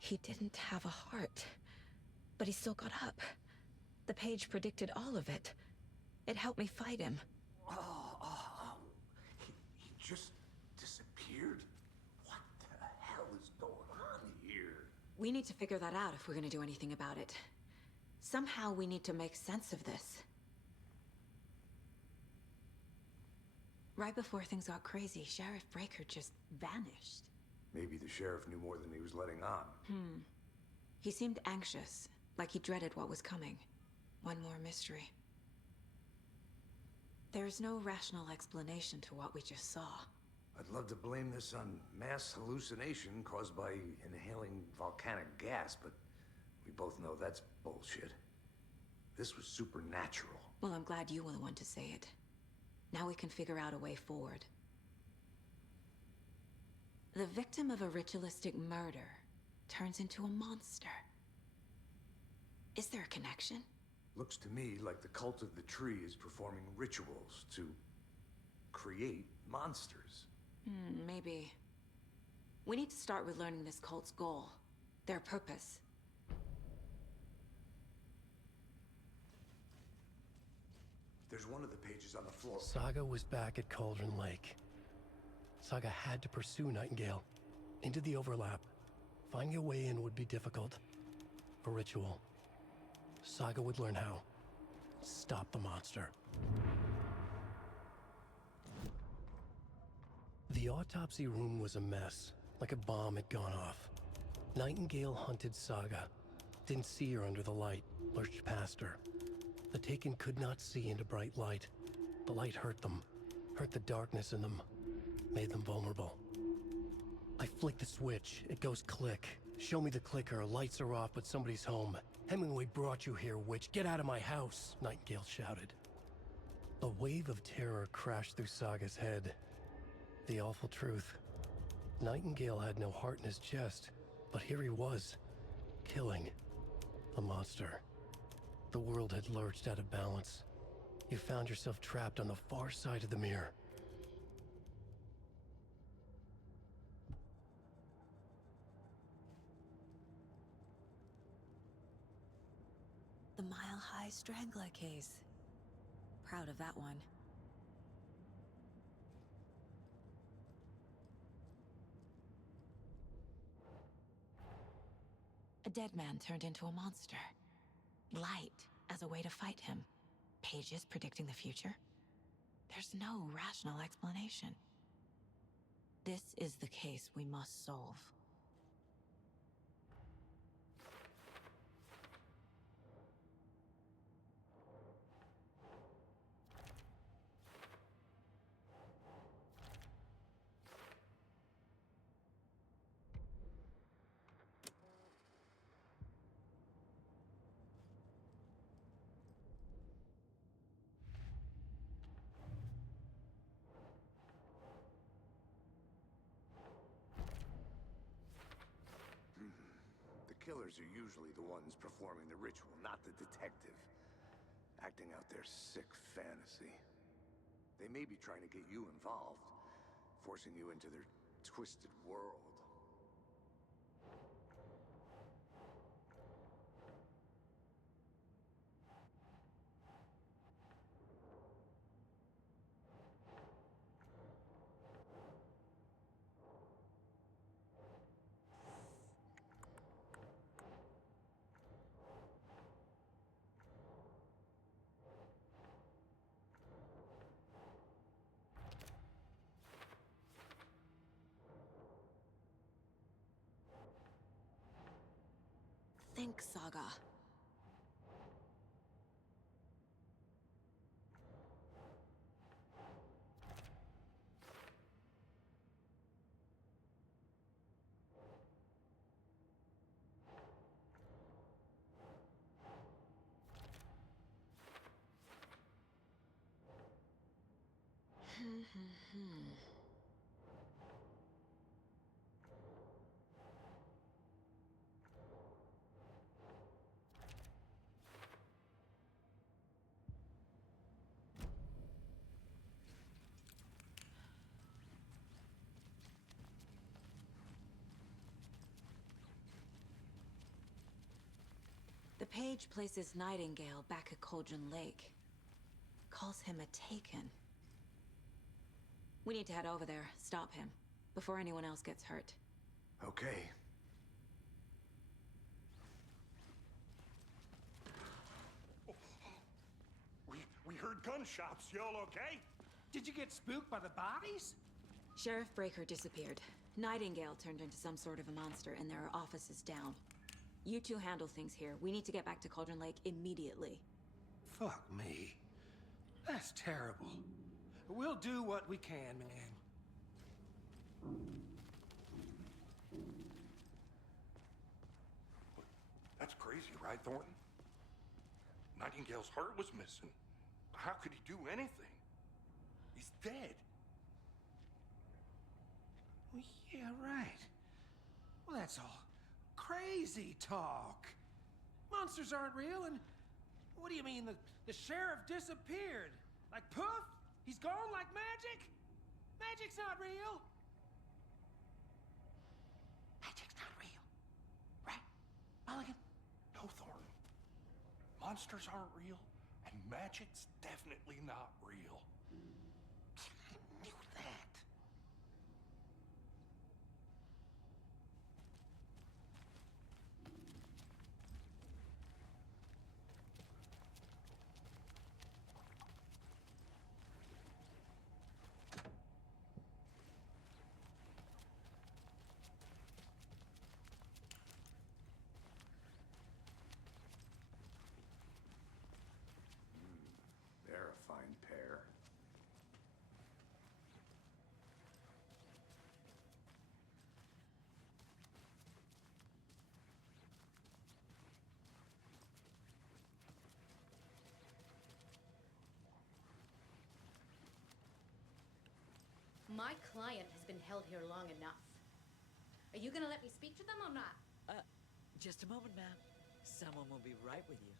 He didn't have a heart, but he still got up. The page predicted all of it. It helped me fight him. He just disappeared? What the hell is going on here? We need to figure that out if we're gonna do anything about it. Somehow we need to make sense of this. Right before things got crazy, Sheriff Breaker just vanished. Maybe the sheriff knew more than he was letting on. He seemed anxious, like he dreaded what was coming. One more mystery. There's no rational explanation to what we just saw. I'd love to blame this on mass hallucination caused by inhaling volcanic gas, but we both know that's bullshit. This was supernatural. Well, I'm glad you were the one to say it. Now we can figure out a way forward. The victim of a ritualistic murder turns into a monster. Is there a connection? Looks to me like the cult of the tree is performing rituals to create monsters. Maybe. We need to start with learning this cult's goal, their purpose. There's one of the pages on the floor. Saga was back at Cauldron Lake. Saga had to pursue Nightingale into the overlap. Finding a way in would be difficult. A ritual. Saga would learn how. Stop the monster. The autopsy room was a mess, like a bomb had gone off. Nightingale hunted Saga. Didn't see her under the light, lurched past her. The Taken could not see into bright light. The light hurt them, hurt the darkness in them, made them vulnerable. I flick the switch, it goes click. Show me the clicker, lights are off, but somebody's home. Hemingway brought you here, witch. Get out of my house, Nightingale shouted. A wave of terror crashed through Saga's head. The awful truth. Nightingale had no heart in his chest, but here he was, killing a monster. The world had lurched out of balance. You found yourself trapped on the far side of the mirror. The Mile High Strangler case. Proud of that one. A dead man turned into a monster. Light as a way to fight him. Pages predicting the future. There's no rational explanation. This is the case we must solve. The killers are usually the ones performing the ritual, not the detective. Acting out their sick fantasy. They may be trying to get you involved, forcing you into their twisted world. Think, Saga. page places Nightingale back at Cauldron Lake. Calls him a Taken. We need to head over there, stop him, before anyone else gets hurt. Okay. We heard gunshots. Y'all okay? Did you get spooked by the bodies? Sheriff Breaker disappeared. Nightingale turned into some sort of a monster, and there are offices down. You two handle things here. We need to get back to Cauldron Lake immediately. Fuck me. That's terrible. We'll do what we can, man. That's crazy, right, Thornton? Nightingale's heart was missing. How could he do anything? He's dead. Well, yeah, right. Well, that's all crazy talk. Monsters aren't real, and what do you mean the sheriff disappeared? Like poof? He's gone like magic? Magic's not real. Magic's not real. Right, Mulligan? No, Thornton. Monsters aren't real, and magic's definitely not real. I knew that. They're a fine pair. My client has been held here long enough. Are you gonna let me speak to them or not? Just a moment, ma'am. Someone will be right with you.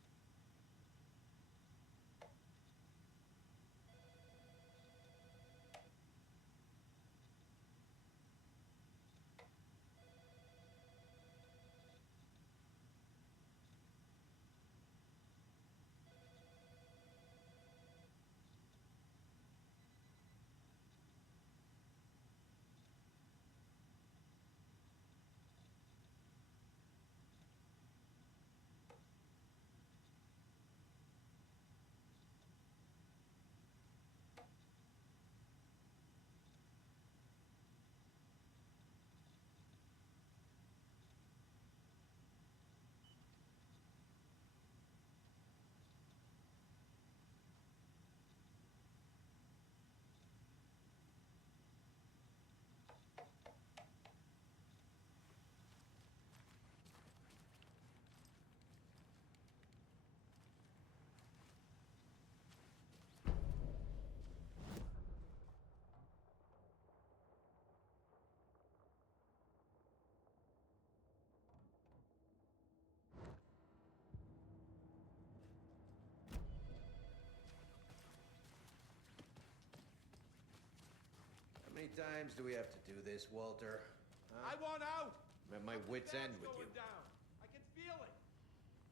How many times do we have to do this, Walter? Huh? I want out! I'm at my wit's end with you. Down. I can feel it.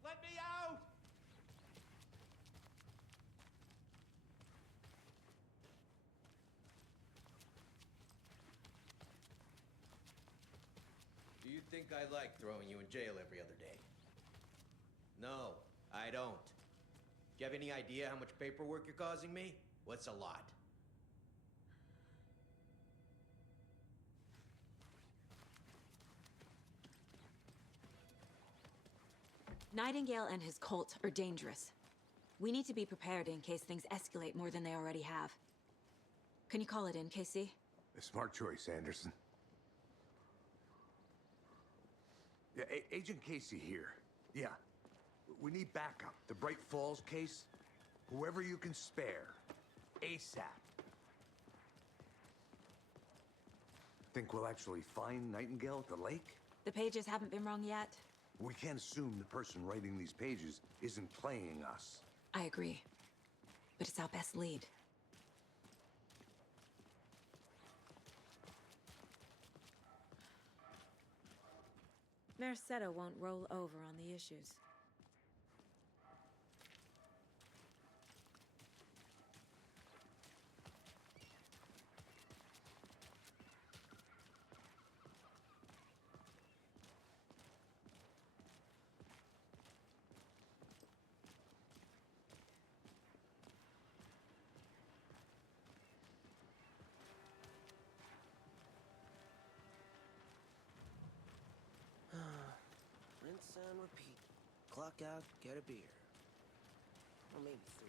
Let me out! Do you think I like throwing you in jail every other day? No, I don't. Do you have any idea how much paperwork you're causing me? What's a lot? Nightingale and his cult are dangerous. We need to be prepared in case things escalate more than they already have. Can you call it in, KC? A smart choice, Anderson. Yeah, Agent Casey here. Yeah. We need backup. The Bright Falls case. Whoever you can spare. ASAP. Think we'll actually find Nightingale at the lake? The pages haven't been wrong yet. We can't assume the person writing these pages isn't playing us. I agree. But it's our best lead. Mercado won't roll over on the issues. and repeat. Clock out, get a beer. Or maybe 3.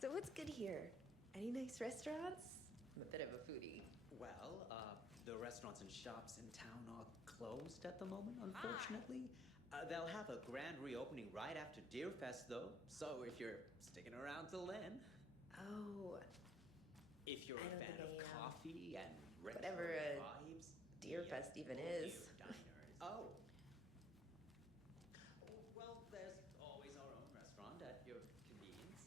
So what's good here? Any nice restaurants? I'm a bit of a foodie. Well, the restaurants and shops in town are closed at the moment, unfortunately. They'll have a grand reopening right after Deerfest, though. So if you're sticking around till then. Oh. If you're a fan of coffee and retro whatever vibes. Deerfest even is. Diners. Oh. Well, there's always our own restaurant at your convenience.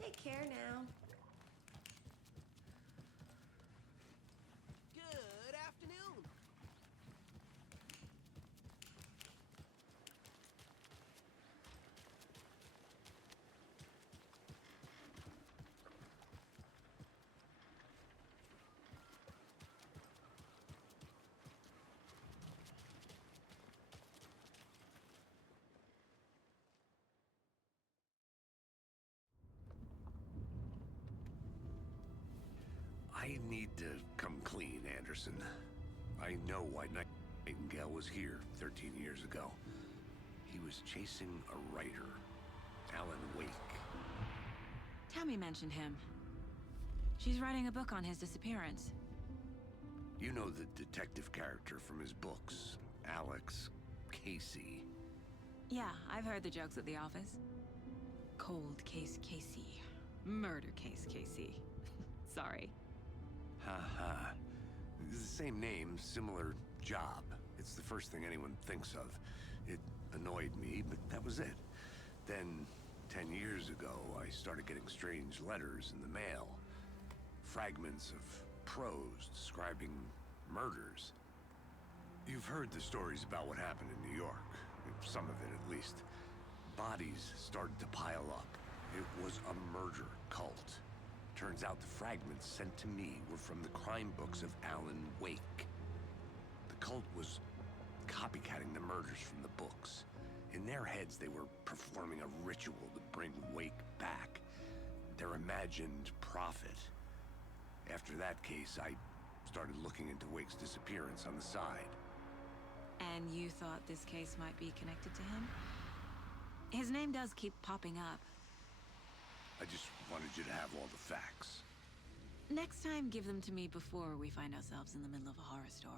Take care now. Good afternoon. I need to come clean, Anderson. I know why Nightingale was here 13 years ago. He was chasing a writer, Alan Wake. Tammy mentioned him. She's writing a book on his disappearance. You know the detective character from his books, Alex Casey. Yeah, I've heard the jokes at the office. Cold case Casey. Murder case Casey. Sorry. Ha. The same name, similar job. It's the first thing anyone thinks of. It annoyed me, but that was it. Then, 10 years ago, I started getting strange letters in the mail. Fragments of prose describing murders. You've heard the stories about what happened in New York. Some of it, at least. Bodies started to pile up. It was a murder cult. Turns out the fragments sent to me were from the crime books of Alan Wake. The cult was copycatting the murders from the books. In their heads, they were performing a ritual to bring Wake back. Their imagined prophet. After that case, I started looking into Wake's disappearance on the side. And you thought this case might be connected to him? His name does keep popping up. I just wanted you to have all the facts. Next time, give them to me before we find ourselves in the middle of a horror story.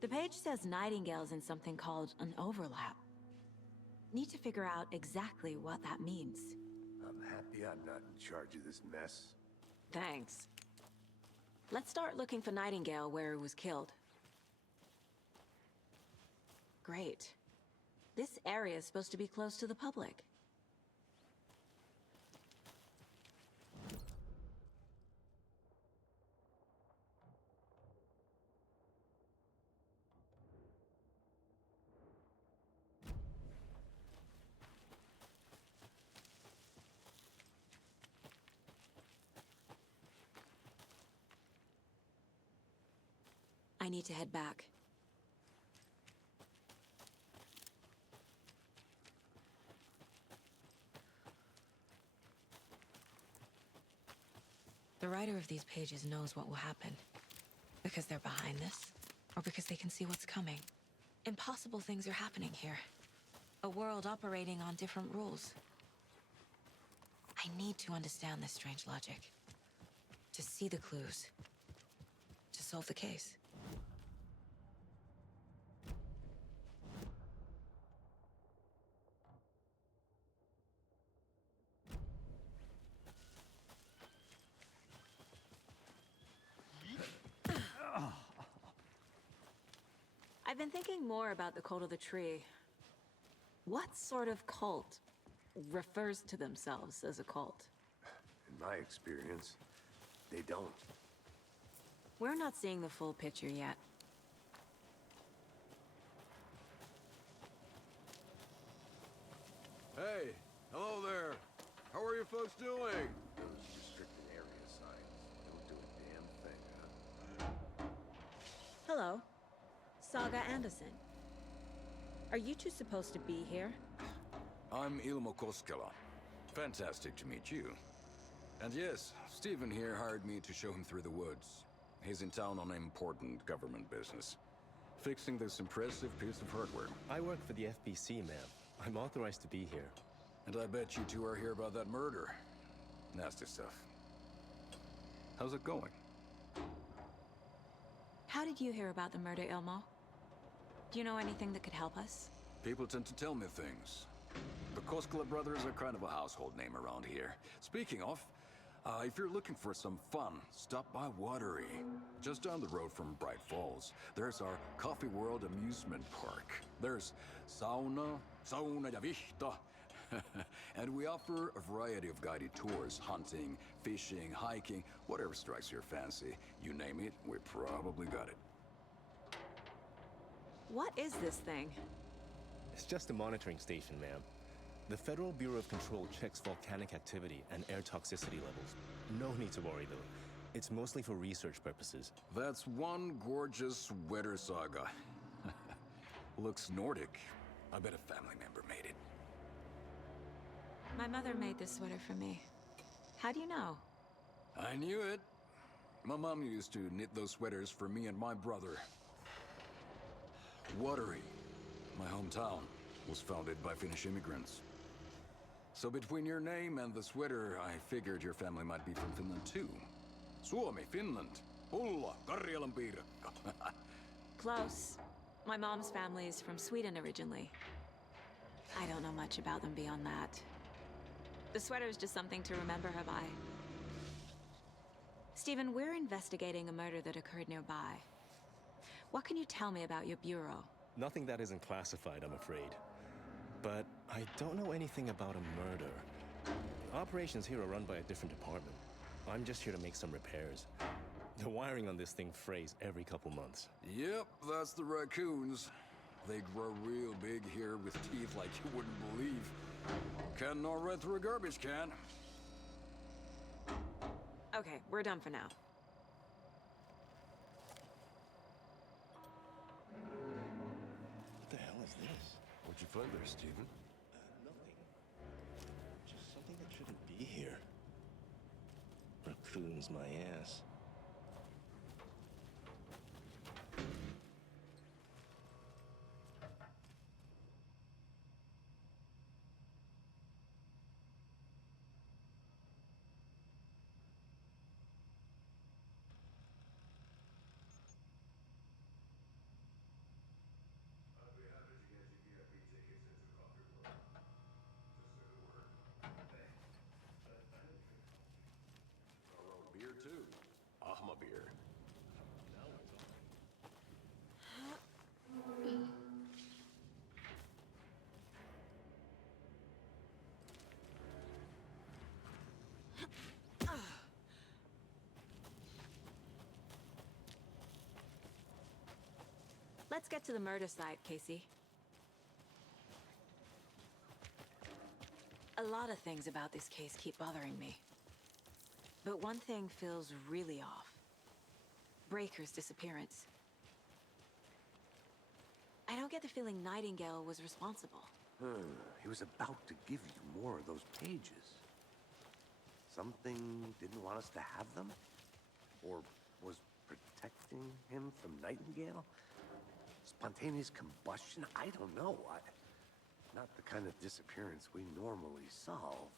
The page says Nightingale's in something called an overlap. Need to figure out exactly what that means. I'm happy I'm not in charge of this mess. Thanks. Let's start looking for Nightingale where he was killed. Great. This area is supposed to be close to the public. I need to head back. The writer of these pages knows what will happen. Because they're behind this, or because they can see what's coming. Impossible things are happening here. A world operating on different rules. I need to understand this strange logic. To see the clues. To solve the case. I've been thinking more about the cult of the tree. What sort of cult refers to themselves as a cult? In my experience, they don't. We're not seeing the full picture yet. Hey, hello there. How are you folks doing? Those restricted area signs don't do a damn thing, huh? Hello, Saga Anderson. Are you two supposed to be here? I'm Ilmo Koskela. Fantastic to meet you. And yes, Stephen here hired me to show him through the woods. He's in town on important government business, fixing this impressive piece of hardware. I work for the FBC, ma'am. I'm authorized to be here. And I bet you two are here about that murder. Nasty stuff. How's it going? How did you hear about the murder, Ilmo? Do you know anything that could help us? People tend to tell me things. The Koskela brothers are kind of a household name around here. Speaking of, if you're looking for some fun, stop by Watery. Just down the road from Bright Falls, there's our Coffee World amusement park. There's sauna ja vihta. And we offer a variety of guided tours, hunting, fishing, hiking, whatever strikes your fancy. You name it, we probably got it. What is this thing? It's just a monitoring station, ma'am. The Federal Bureau of Control checks volcanic activity and air toxicity levels. No need to worry, though. It's mostly for research purposes. That's one gorgeous sweater, Saga. Looks Nordic. I bet a family member made it. My mother made this sweater for me. How do you know? I knew it. My mom used to knit those sweaters for me and my brother. Watery, my hometown, was founded by Finnish immigrants. So between your name and the sweater, I figured your family might be from Finland too. Suomi, Finland. Pulla, Karjalan piirakka. Close. My mom's family is from Sweden originally. I don't know much about them beyond that. The sweater is just something to remember her by. Stephen, we're investigating a murder that occurred nearby. What can you tell me about your bureau? Nothing that isn't classified, I'm afraid. But I don't know anything about a murder. Operations here are run by a different department. I'm just here to make some repairs. The wiring on this thing frays every couple months. Yep, that's the raccoons. They grow real big here with teeth like you wouldn't believe. Can't know right through a garbage can. Okay, we're done for now. What the hell is this? What'd you find there, Stephen? Nothing. Just something that shouldn't be here. Raccoons my ass. Beer too. Ahma beer. Let's get to the murder site, Casey. A lot of things about this case keep bothering me. But one thing feels really off. Breaker's disappearance. I don't get the feeling Nightingale was responsible. He was about to give you more of those pages. Something didn't want us to have them? Or was protecting him from Nightingale? Spontaneous combustion? I don't know. Not the kind of disappearance we normally solve.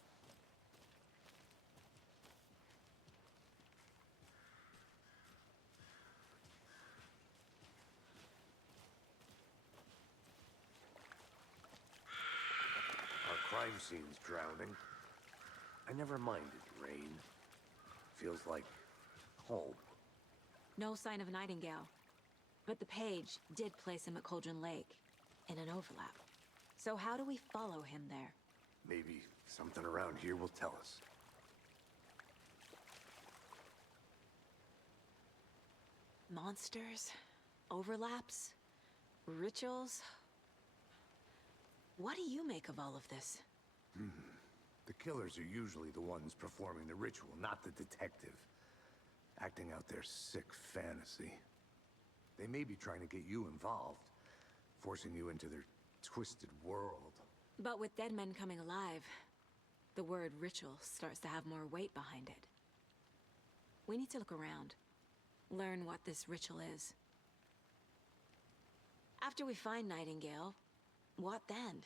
crime scenes drowning. I never minded rain. Feels like home. No sign of Nightingale. But the page did place him at Cauldron Lake, in an overlap. So how do we follow him there? Maybe something around here will tell us. Monsters? Overlaps? Rituals? What do you make of all of this? The killers are usually the ones performing the ritual, not the detective. Acting out their sick fantasy. They may be trying to get you involved, forcing you into their twisted world. But with dead men coming alive, the word ritual starts to have more weight behind it. We need to look around, learn what this ritual is. After we find Nightingale, what then?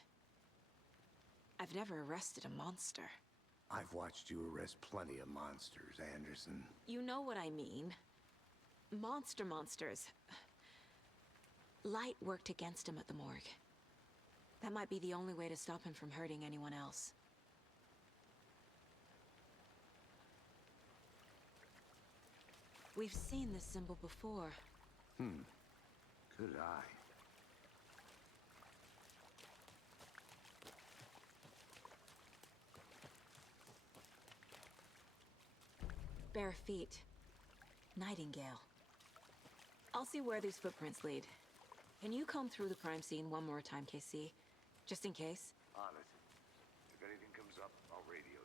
I've never arrested a monster. I've watched you arrest plenty of monsters, Anderson. You know what I mean. Monsters. Light worked against him at the morgue. That might be the only way to stop him from hurting anyone else. We've seen this symbol before. Good eye. Bare feet. Nightingale. I'll see where these footprints lead. Can you comb through the crime scene one more time, KC? Just in case? On it. If anything comes up, I'll radio you.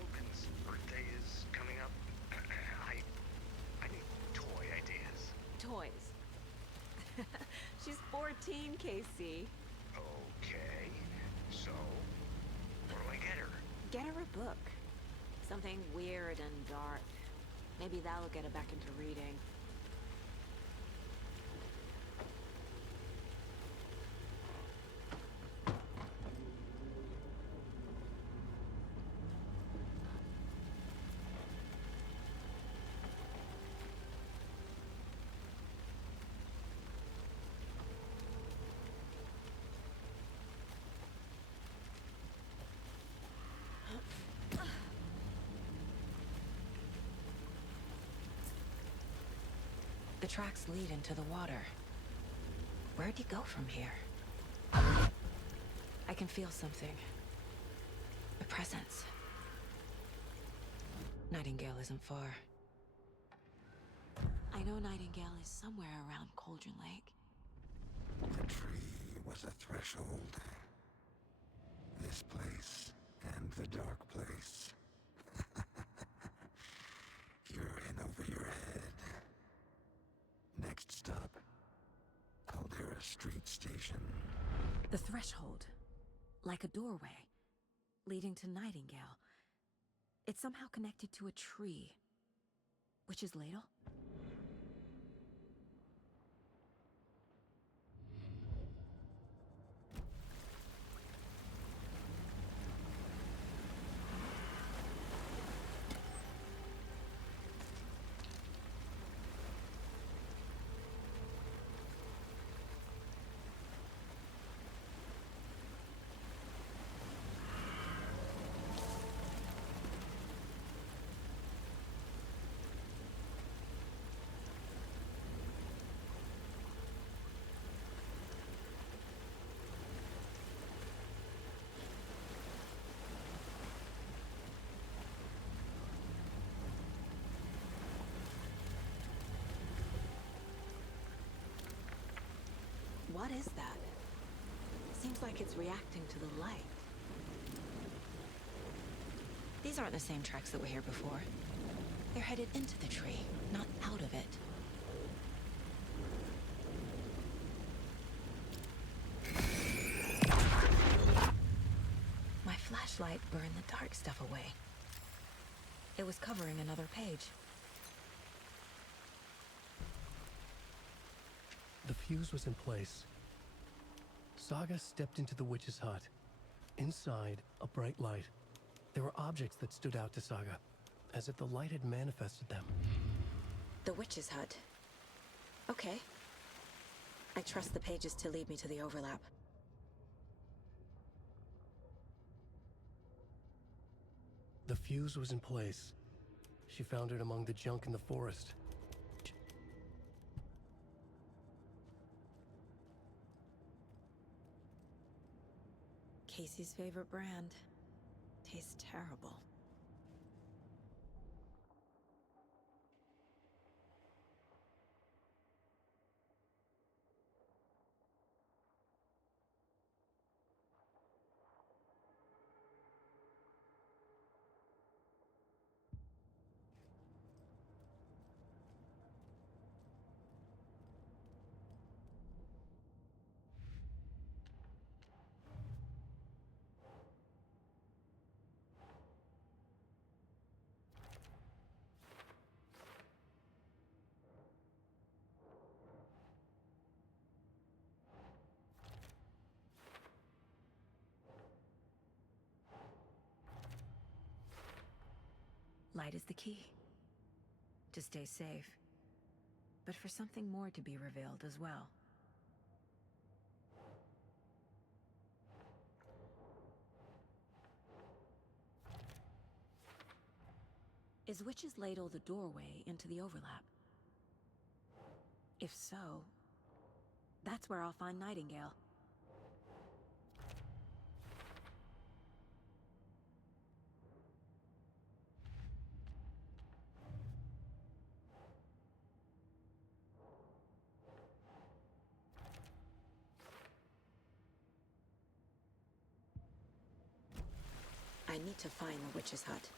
Logan's birthday is coming up. I need toy ideas. Toys. She's 14, KC. Okay, so what do I get her? Get her a book. Something weird and dark. Maybe that'll get her back into reading. The tracks lead into the water. Where'd he go from here? I can feel something. A presence. Nightingale isn't far. I know Nightingale is somewhere around Cauldron Lake. The tree was a threshold. This place and the dark place. You're in over your head. Next stop, Caldera Street Station. The threshold. Like a doorway. Leading to Nightingale. It's somehow connected to a tree. Witch's ladle? What is that? Seems like it's reacting to the light. These aren't the same tracks that were here before. They're headed into the tree, not out of it. My flashlight burned the dark stuff away. It was covering another page. The fuse was in place. Saga stepped into the witch's hut. Inside, a bright light. There were objects that stood out to Saga, as if the light had manifested them. The witch's hut. Okay. I trust the pages to lead me to the overlap. The fuse was in place. She found it among the junk in the forest. Casey's favorite brand. Tastes terrible. Light is the key. To stay safe. But for something more to be revealed as well. Is Witch's Ladle the doorway into the overlap? If so, that's where I'll find Nightingale. I need to find the witch's hut.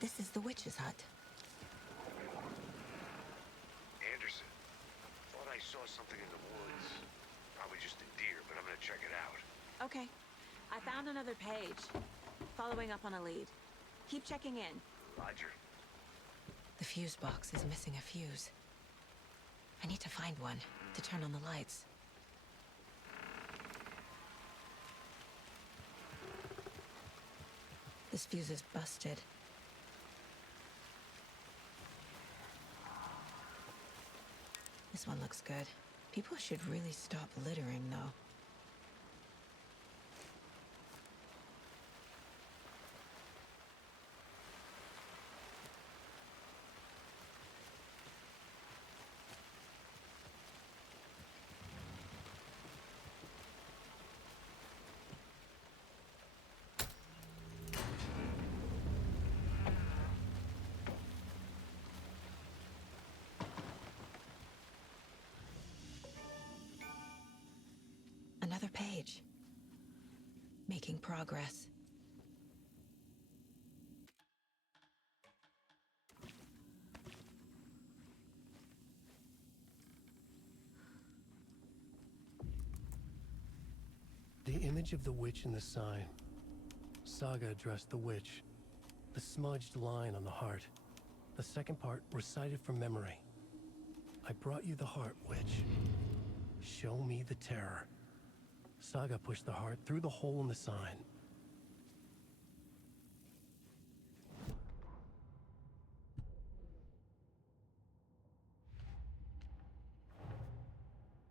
This is the witch's hut. Anderson, thought I saw something in the woods. Probably just a deer, but I'm gonna check it out. Okay. I found another page. Following up on a lead. Keep checking in. Roger. The The fuse box is missing a fuse. I need to find one to turn on the lights. This fuse is busted. This one looks good. People should really stop littering, though. Another page. Making progress. The image of the witch in the sign. Saga addressed the witch. The smudged line on the heart. The second part recited from memory. I brought you the heart, witch. Show me the terror. Saga pushed the heart through the hole in the sign.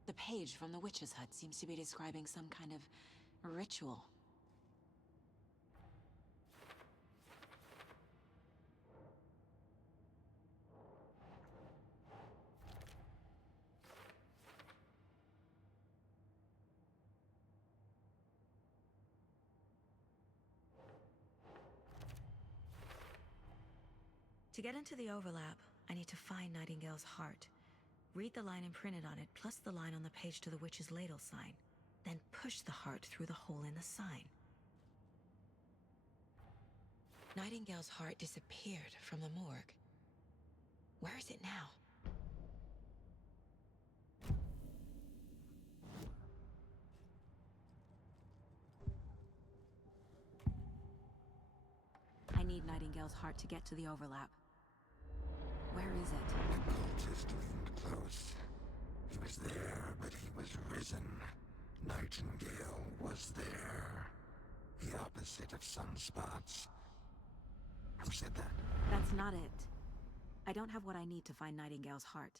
The page from the witch's hut seems to be describing some kind of ritual. To get into the overlap, I need to find Nightingale's heart. Read the line imprinted on it, plus the line on the page to the witch's ladle sign. Then push the heart through the hole in the sign. Nightingale's heart disappeared from the morgue. Where is it now? I need Nightingale's heart to get to the overlap. Where is it? The cultist leaned close. He was there, but he was risen. Nightingale was there. The opposite of sunspots. Who said that? That's not it. I don't have what I need to find Nightingale's heart.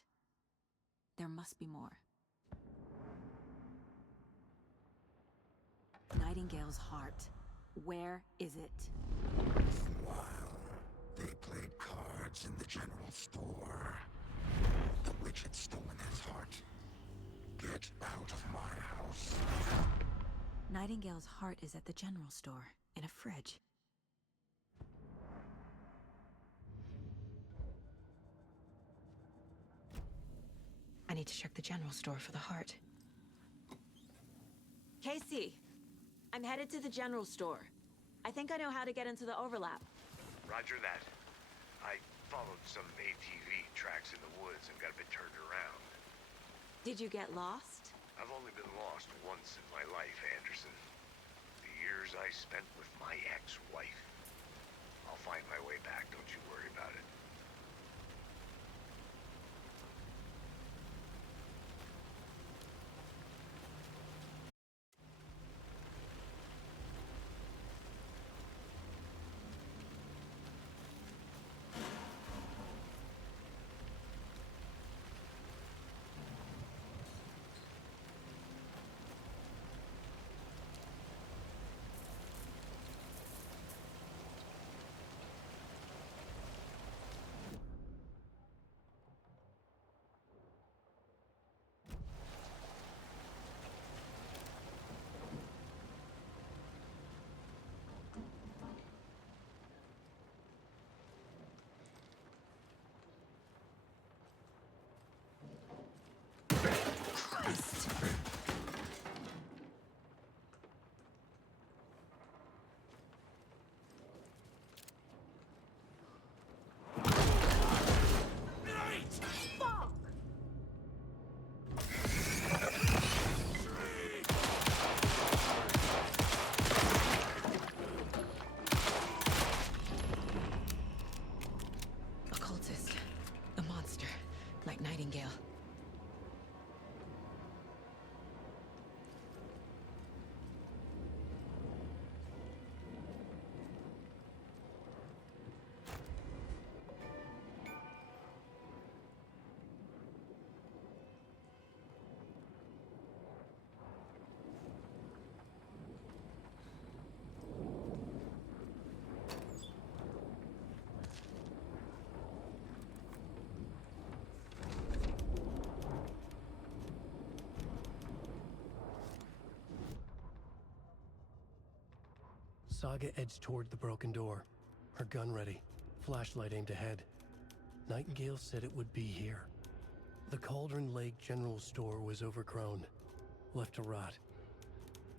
There must be more. Nightingale's heart. Where is it? Meanwhile, they played cards in the general store. The witch had stolen his heart. Get out of my house. Nightingale's heart is at the general store, in a fridge. I need to check the general store for the heart. Casey! I'm headed to the general store. I think I know how to get into the overlap. Roger that. I followed some ATV tracks in the woods and got a bit turned around. Did you get lost? I've only been lost once in my life, Anderson. The years I spent with my ex-wife. I'll find my way back, don't you worry about it. Saga edged toward the broken door, her gun ready, flashlight aimed ahead. Nightingale said it would be here. The Cauldron Lake General Store was overgrown, left to rot.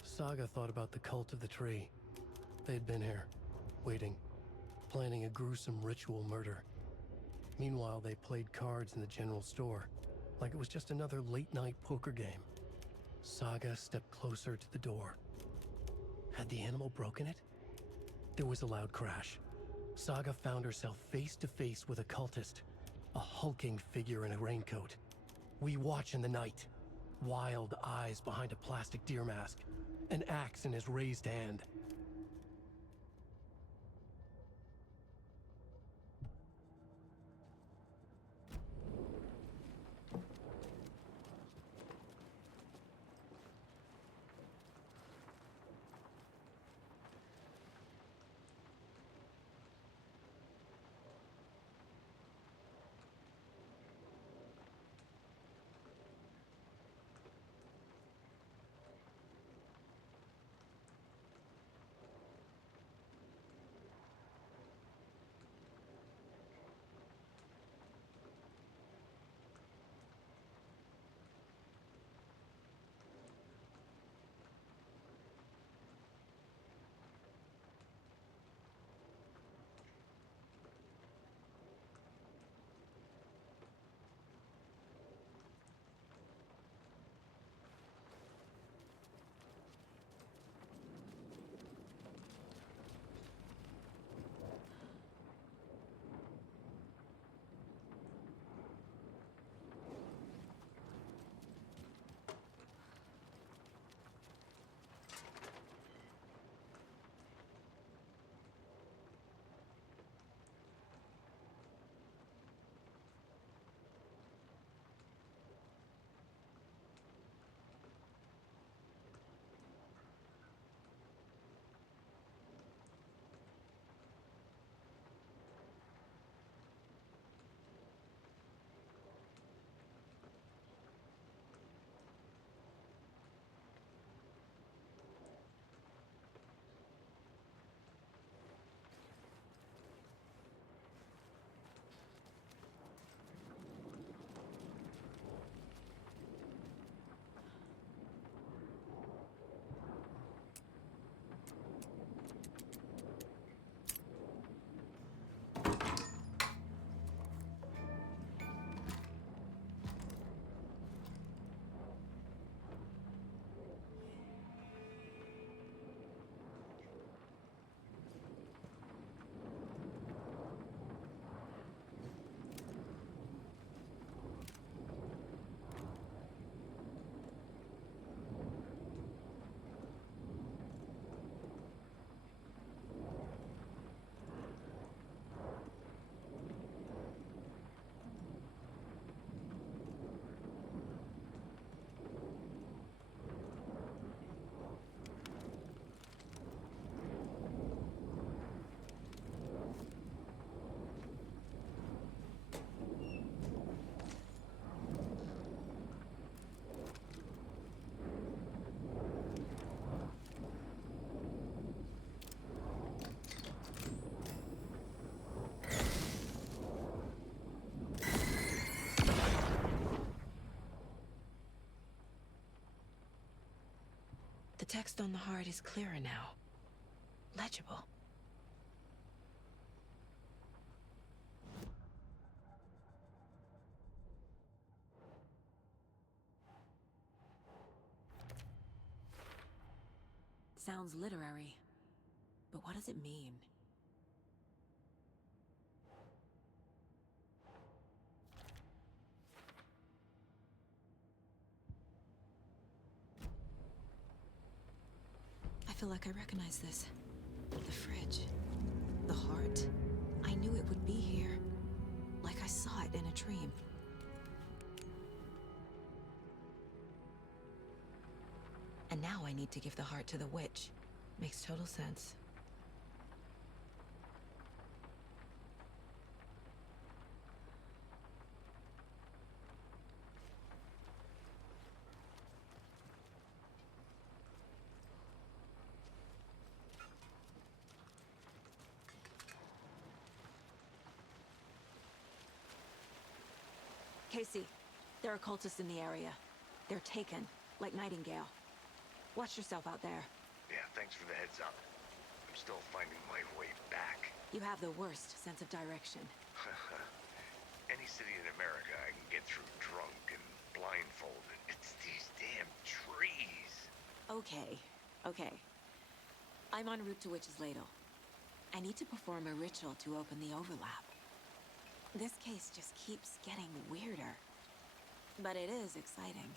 Saga thought about the cult of the tree. They had been here, waiting, planning a gruesome ritual murder. Meanwhile, they played cards in the general store, like it was just another late-night poker game. Saga stepped closer to the door. Had the animal broken it? There was a loud crash. Saga found herself face to face with a cultist, a hulking figure in a raincoat. We watch in the night. Wild eyes behind a plastic deer mask, an axe in his raised hand. The text on the heart is clearer now. Legible. Sounds literary, but what does it mean? I feel like I recognize this. The fridge. The heart. I knew it would be here. Like I saw it in a dream. And now I need to give the heart to the witch. Makes total sense. Casey, there are cultists in the area. They're taken, like Nightingale. Watch yourself out there. Yeah, thanks for the heads up. I'm still finding my way back. You have the worst sense of direction. Any city in America I can get through drunk and blindfolded. It's these damn trees. Okay, okay. I'm en route to Witch's Ladle. I need to perform a ritual to open the overlap. This case just keeps getting weirder. But it is exciting.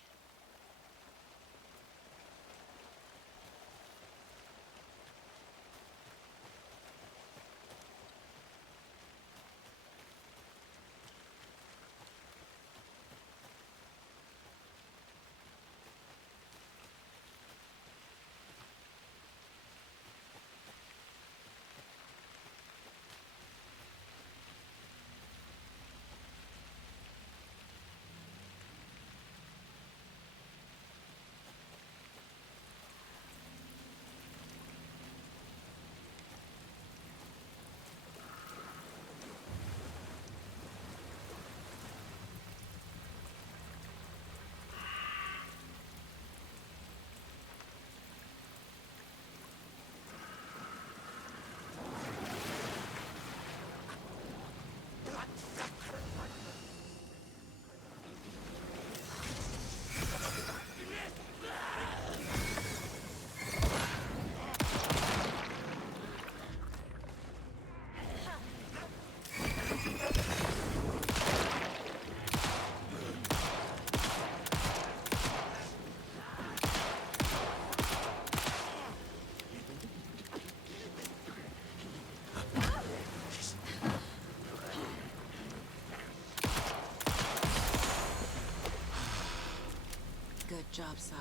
Good job, Saga.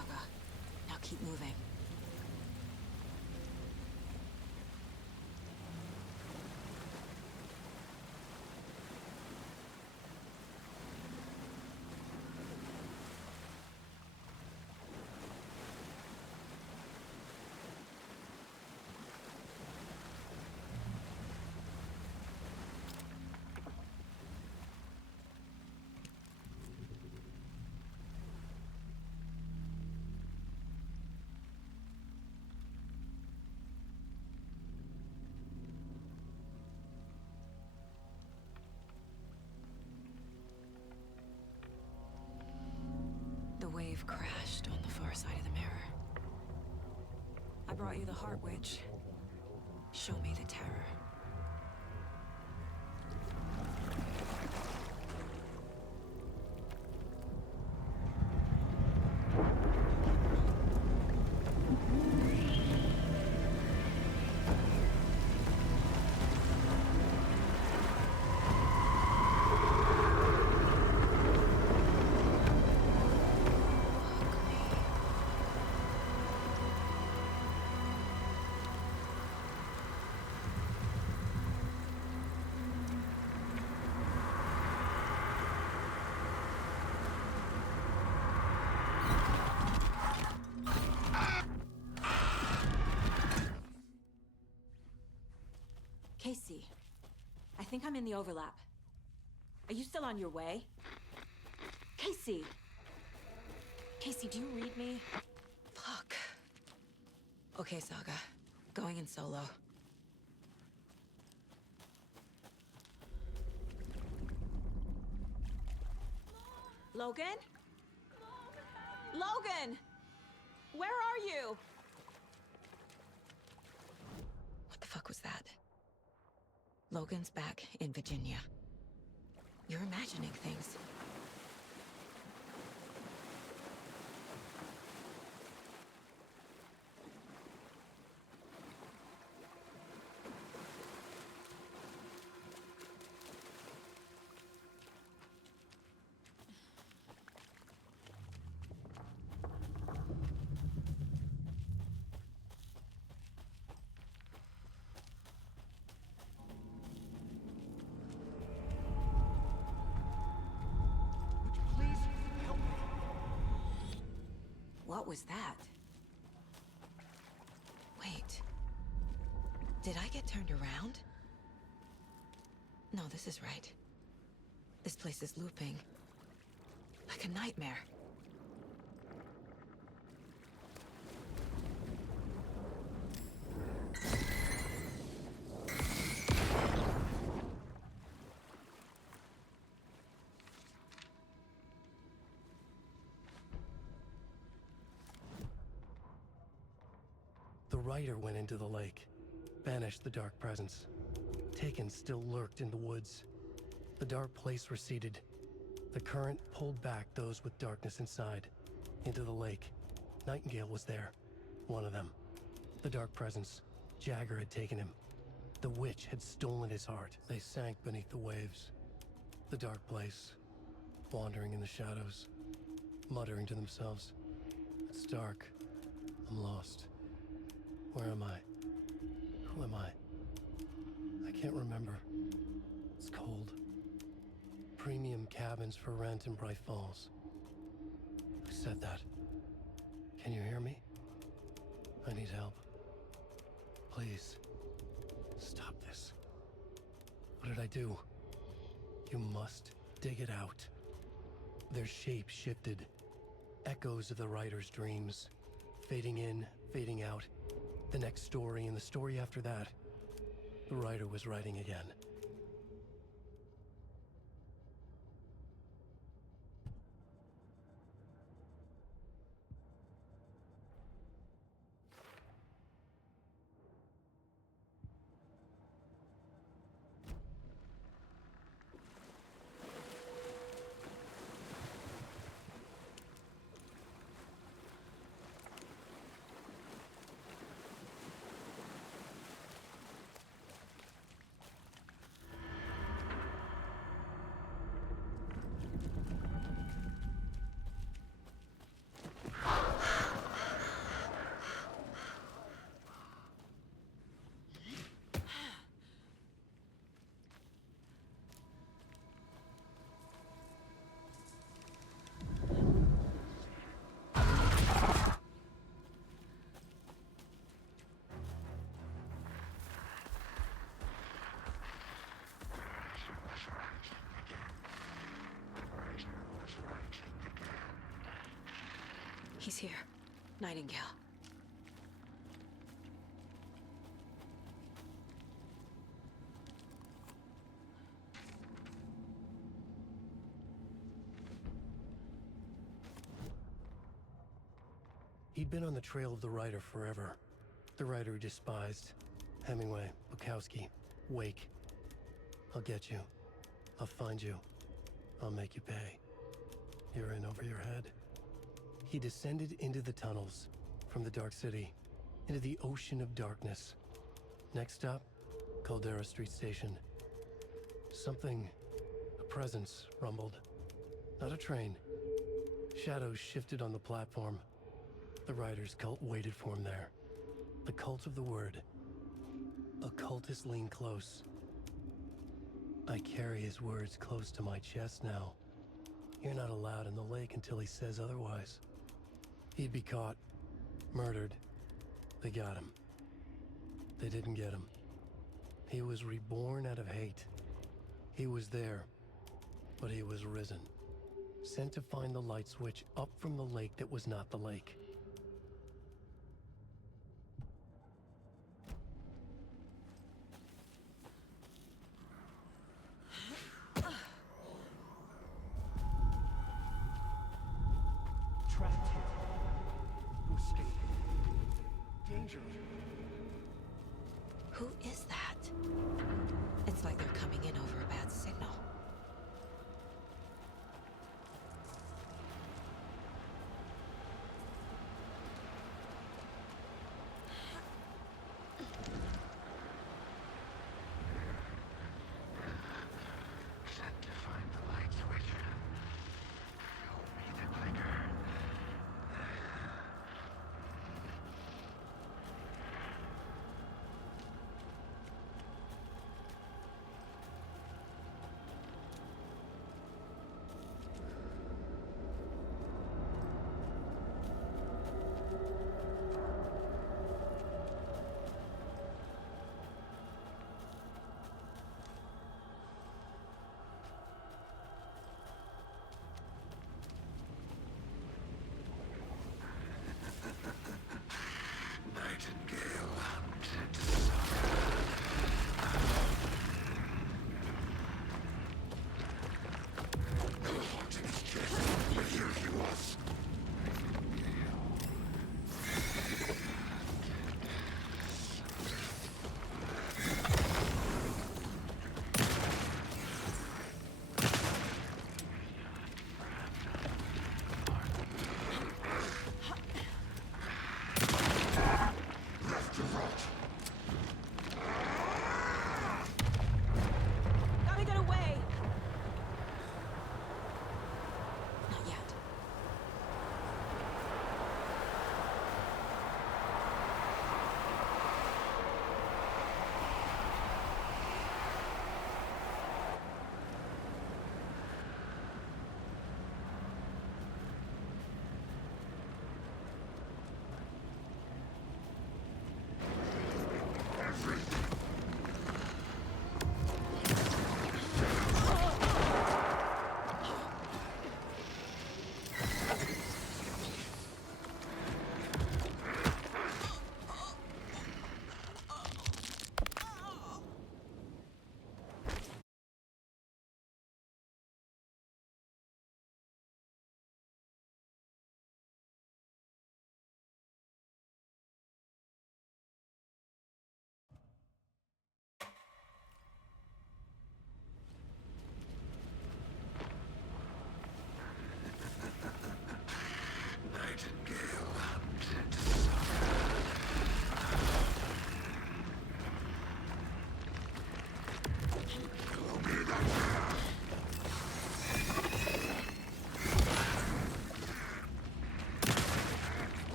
Now keep moving. The wave crashed on the far side of the mirror. I brought you the Heart Witch. Show me the terror. Casey, I think I'm in the overlap. Are you still on your way? Casey! Casey, do you read me? Fuck. Okay, Saga. Going in solo. Logan? Logan! Where are you? What the fuck was that? Logan's back in Virginia. You're imagining things. What was that? Wait. Did I get turned around? No, this is right. This place is looping. Like a nightmare. The rider went into the lake, banished the dark presence. Taken still lurked in the woods. The dark place receded. The current pulled back those with darkness inside, into the lake. Nightingale was there, one of them. The dark presence, Jagger had taken him. The witch had stolen his heart. They sank beneath the waves. The dark place, wandering in the shadows, muttering to themselves. It's dark. I'm lost. Where am I? Who am I? I can't remember. It's cold. Premium cabins for rent in Bright Falls. Who said that? Can you hear me? I need help. Please. Stop this. What did I do? You must dig it out. Their shape shifted. Echoes of the writer's dreams. Fading in, fading out. The next story and the story after that. The writer was writing again. He's here. Nightingale. He'd been on the trail of the writer forever. The writer he despised. Hemingway, Bukowski, Wake. I'll get you. I'll find you. I'll make you pay. You're in over your head. He descended into the tunnels, from the Dark City, into the ocean of darkness. Next stop, Caldera Street Station. Something, a presence, rumbled. Not a train. Shadows shifted on the platform. The writer's cult waited for him there. The cult of the word. Occultists lean close. I carry his words close to my chest now. You're not allowed in the lake until he says otherwise. He'd be caught, murdered. They got him. They didn't get him. He was reborn out of hate. He was there, but he was risen. Sent to find the light switch up from the lake that was not the lake. Trapped here. No escape. Danger. Who is that? It's like they're coming in over a bad signal. Sent to find the light switch. Show me the clicker.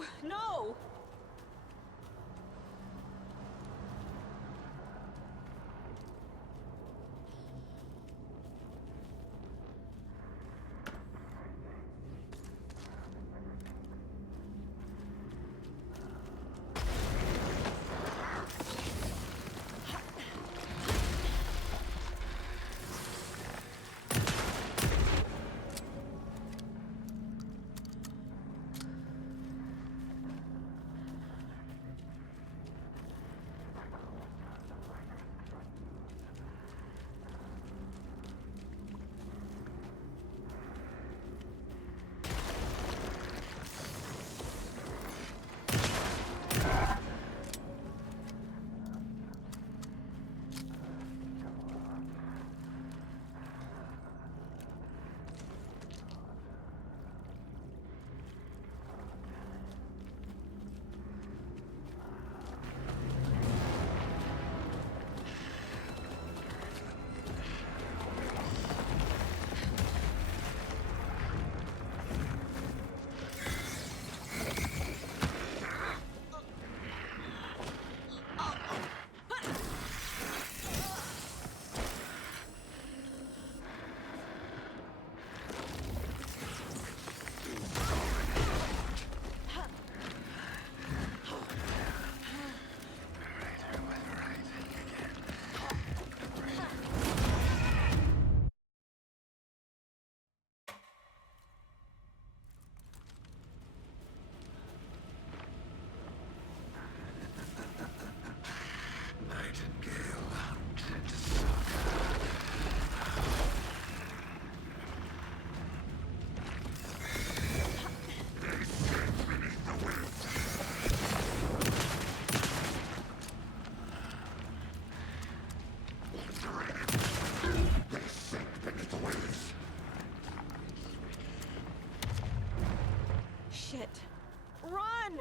No! No! Shit. Run!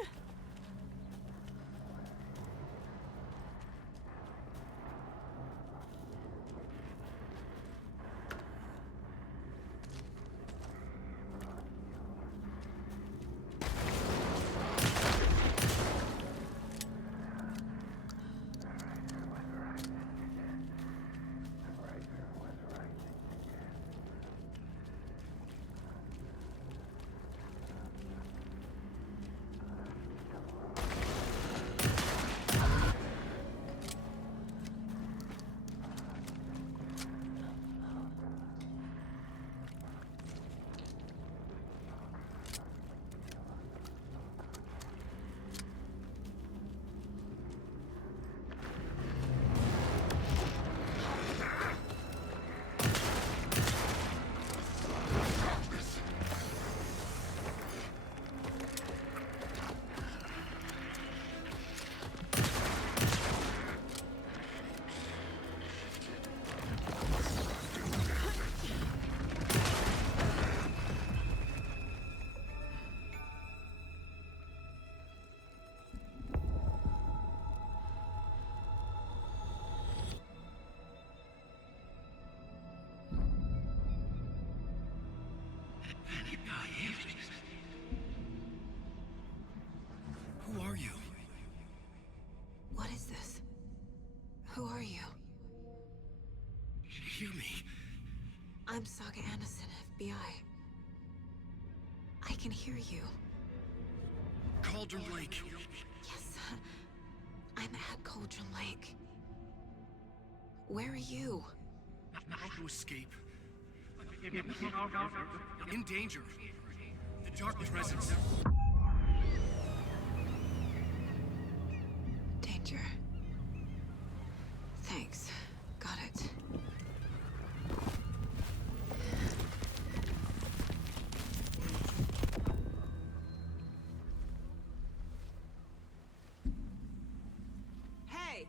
Who are you? What is this? Who are you? Hear me. I'm Saga Anderson, FBI. I can hear you. Cauldron Lake. Yes, I'm at Cauldron Lake. Where are you? Not to escape. In danger. The dark presence. Danger. Thanks. Got it. Hey!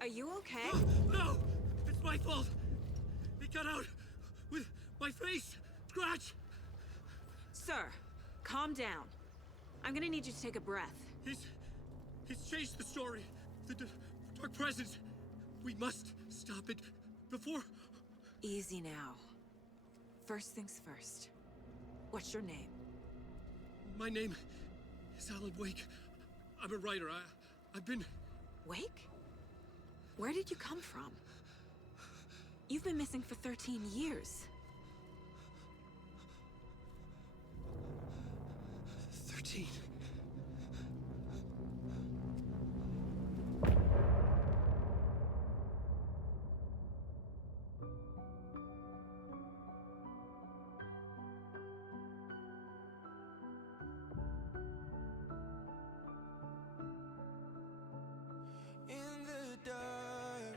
Are you okay? No! It's my fault! It got out with my face scratch! Sir, calm down. I'm gonna need you to take a breath. He's changed the story. The dark presence. We must stop it before... Easy now. First things first. What's your name? My name is Alan Wake. I'm a writer. I've been... Wake? Where did you come from? You've been missing for 13 years. 13. In the dark,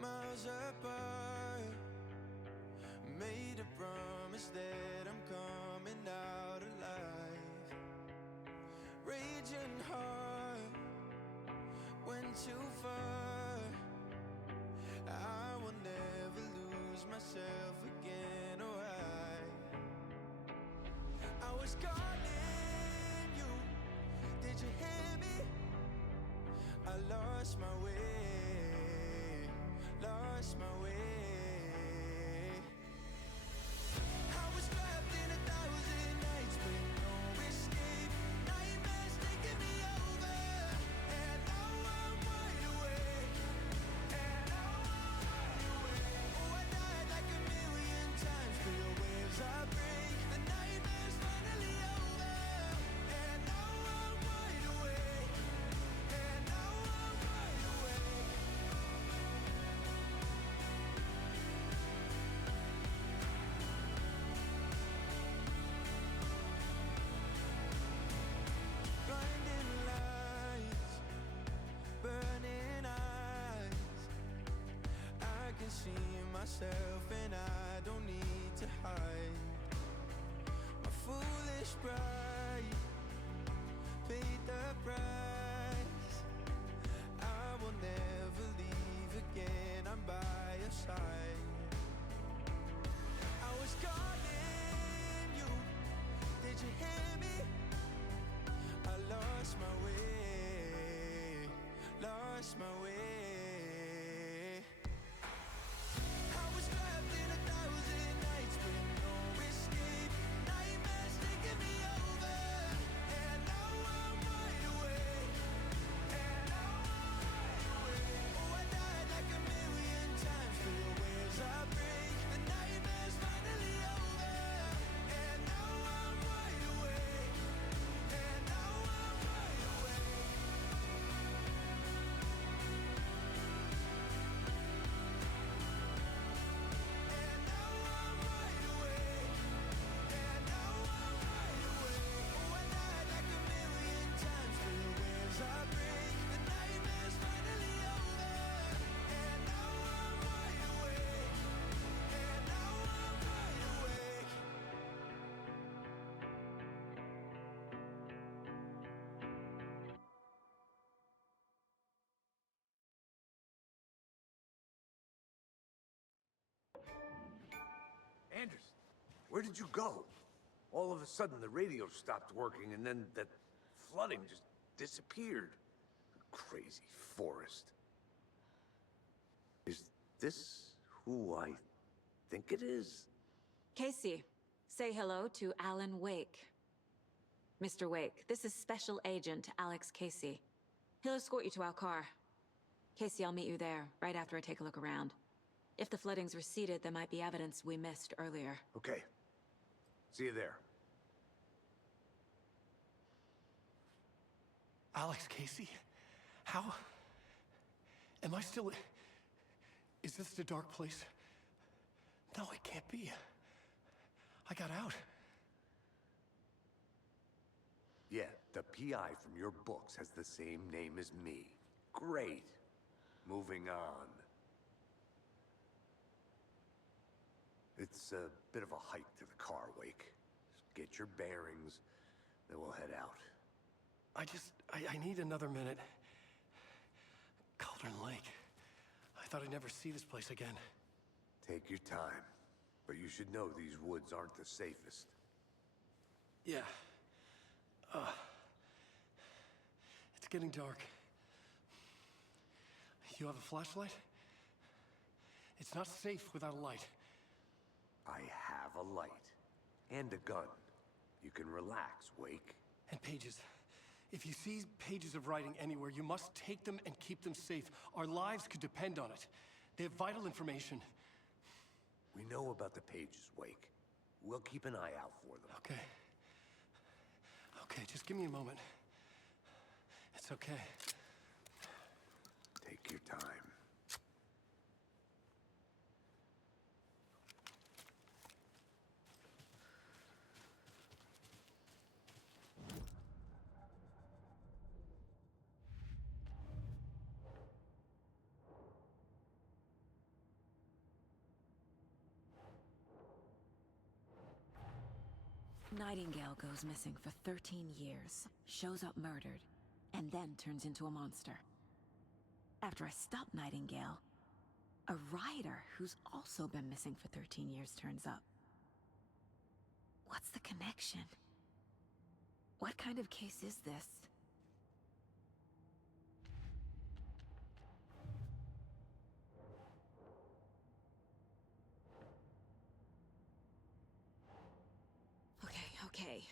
miles apart, made a promise that I'm coming out alive. Raging heart, went too far. I will never lose myself again, or I was calling you, did you hear me? I lost my way, lost my way. I was trapped in 1,000 nights with no escape. Nightmares taking me over, and now I'm wide awake. And now I'm wide awake. Oh, I died like 1,000,000 times, feel waves I break. The nightmare's finally over, and now I'm wide awake. And now I'm wide awake. Blinding lights, burning eyes. I can see myself and I don't need to hide. My foolish pride paid the price. I will never leave again, I'm by your side. I was calling you, did you hear me? I lost my way, lost my way. I was trapped in 1,000 nights with no escape. Nightmares taking me over, and now I'm wide awake. And now I'm wide awake. Oh, I died like 1,000,000 times, feel waves I break. The nightmare's finally over, and now I'm wide awake. And now I'm wide awake. And now I'm wide awake. And now I'm wide awake. Oh, I died like 1,000,000 times, feel waves I break. The nightmare's finally over, and now I'm wide awake. And now I'm wide awake. Anderson, where did you go? All of a sudden, the radio stopped working, and then that flooding just disappeared. Crazy forest. Is this who I think it is? Casey, say hello to Alan Wake. Mr. Wake, this is Special Agent Alex Casey. He'll escort you to our car. Casey, I'll meet you there, right after I take a look around. If the flooding's receded, there might be evidence we missed earlier. Okay. See you there. Alex Casey? How? Am I still... Is this the dark place? No, it can't be. I got out. Yeah, the PI from your books has the same name as me. Great. Moving on. It's a bit of a hike to the car, Wake. Just get your bearings, then we'll head out. I need another minute. Cauldron Lake. I thought I'd never see this place again. Take your time. But you should know these woods aren't the safest. Yeah. It's getting dark. You have a flashlight? It's not safe without a light. I have a light. And a gun. You can relax, Wake. And pages. If you see pages of writing anywhere, you must take them and keep them safe. Our lives could depend on it. They have vital information. We know about the pages, Wake. We'll keep an eye out for them. Okay. Okay, just give me a moment. It's okay. Take your time. Nightingale goes missing for 13 years, shows up murdered, and then turns into a monster. After I stop Nightingale, a rider who's also been missing for 13 years turns up. What's the connection? What kind of case is this? Okay.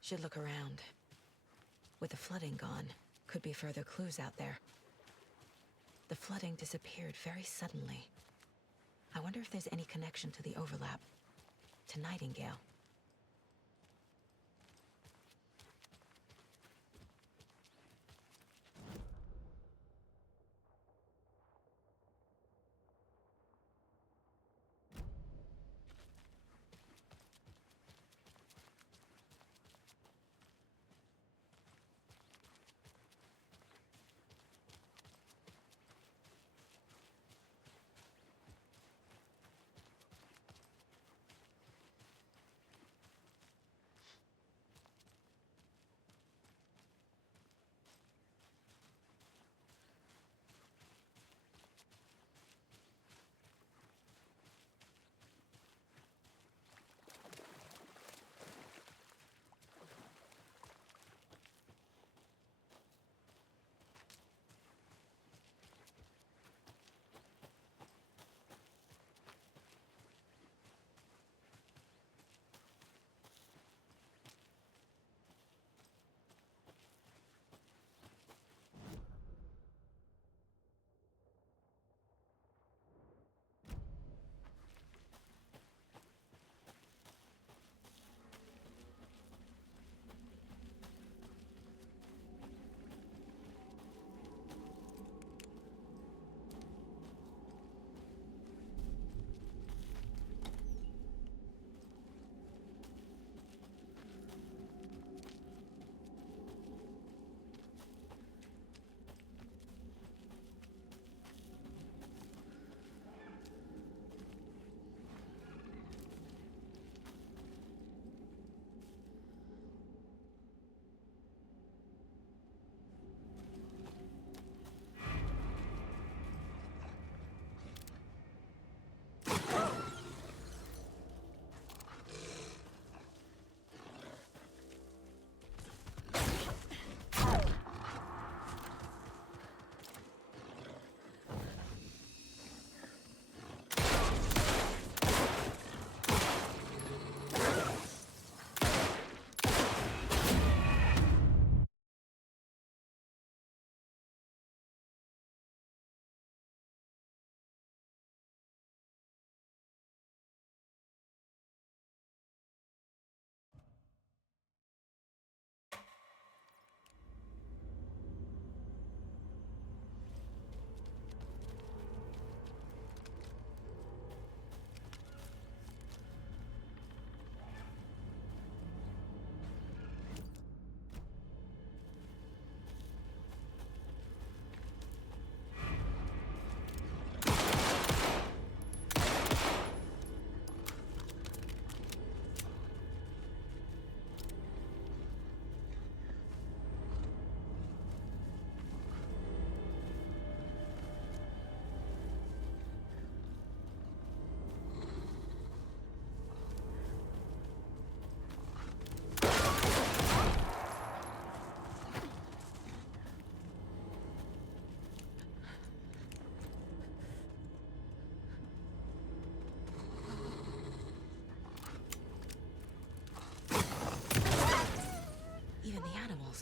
Should look around. With the flooding gone, could be further clues out there. The flooding disappeared very suddenly. I wonder if there's any connection to the overlap. To Nightingale.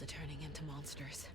themselves are turning into monsters.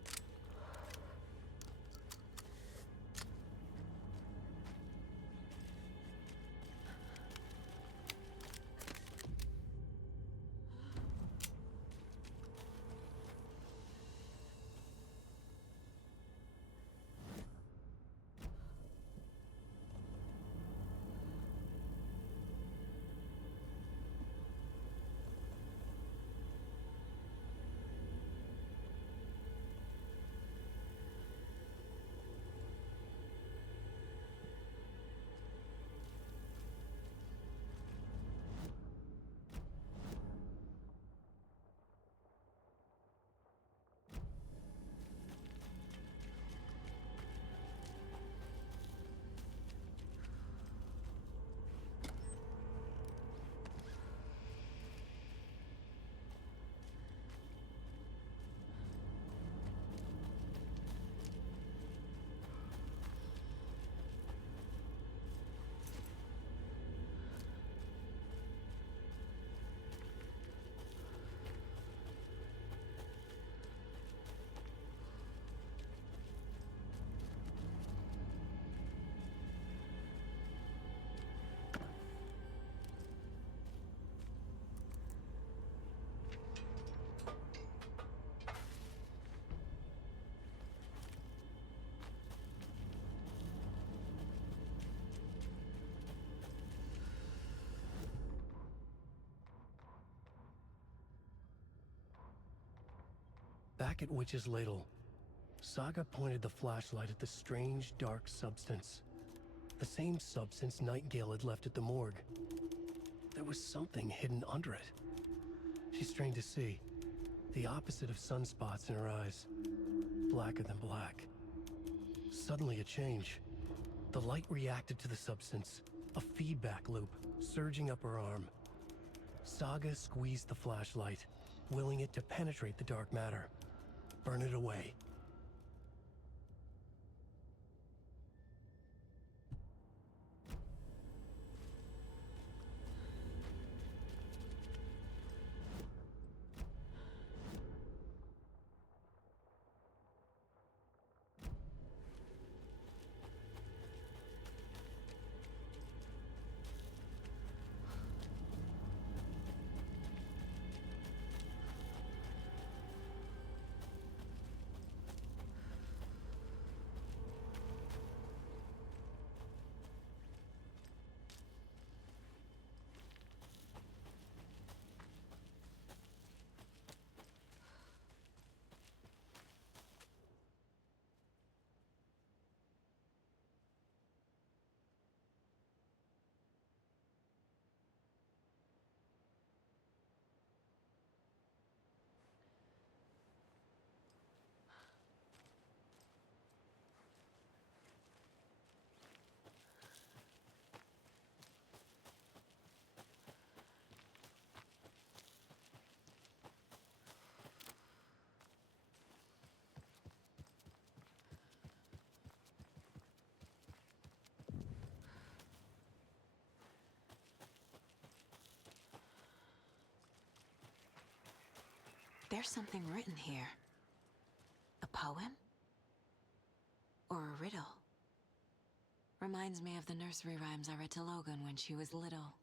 Back at Witch's Ladle, Saga pointed the flashlight at the strange, dark substance. The same substance Nightingale had left at the morgue. There was something hidden under it. She strained to see. The opposite of sunspots in her eyes. Blacker than black. Suddenly a change. The light reacted to the substance. A feedback loop, surging up her arm. Saga squeezed the flashlight, willing it to penetrate the dark matter. Burn it away. There's something written here. A poem? Or a riddle? Reminds me of the nursery rhymes I read to Logan when she was little.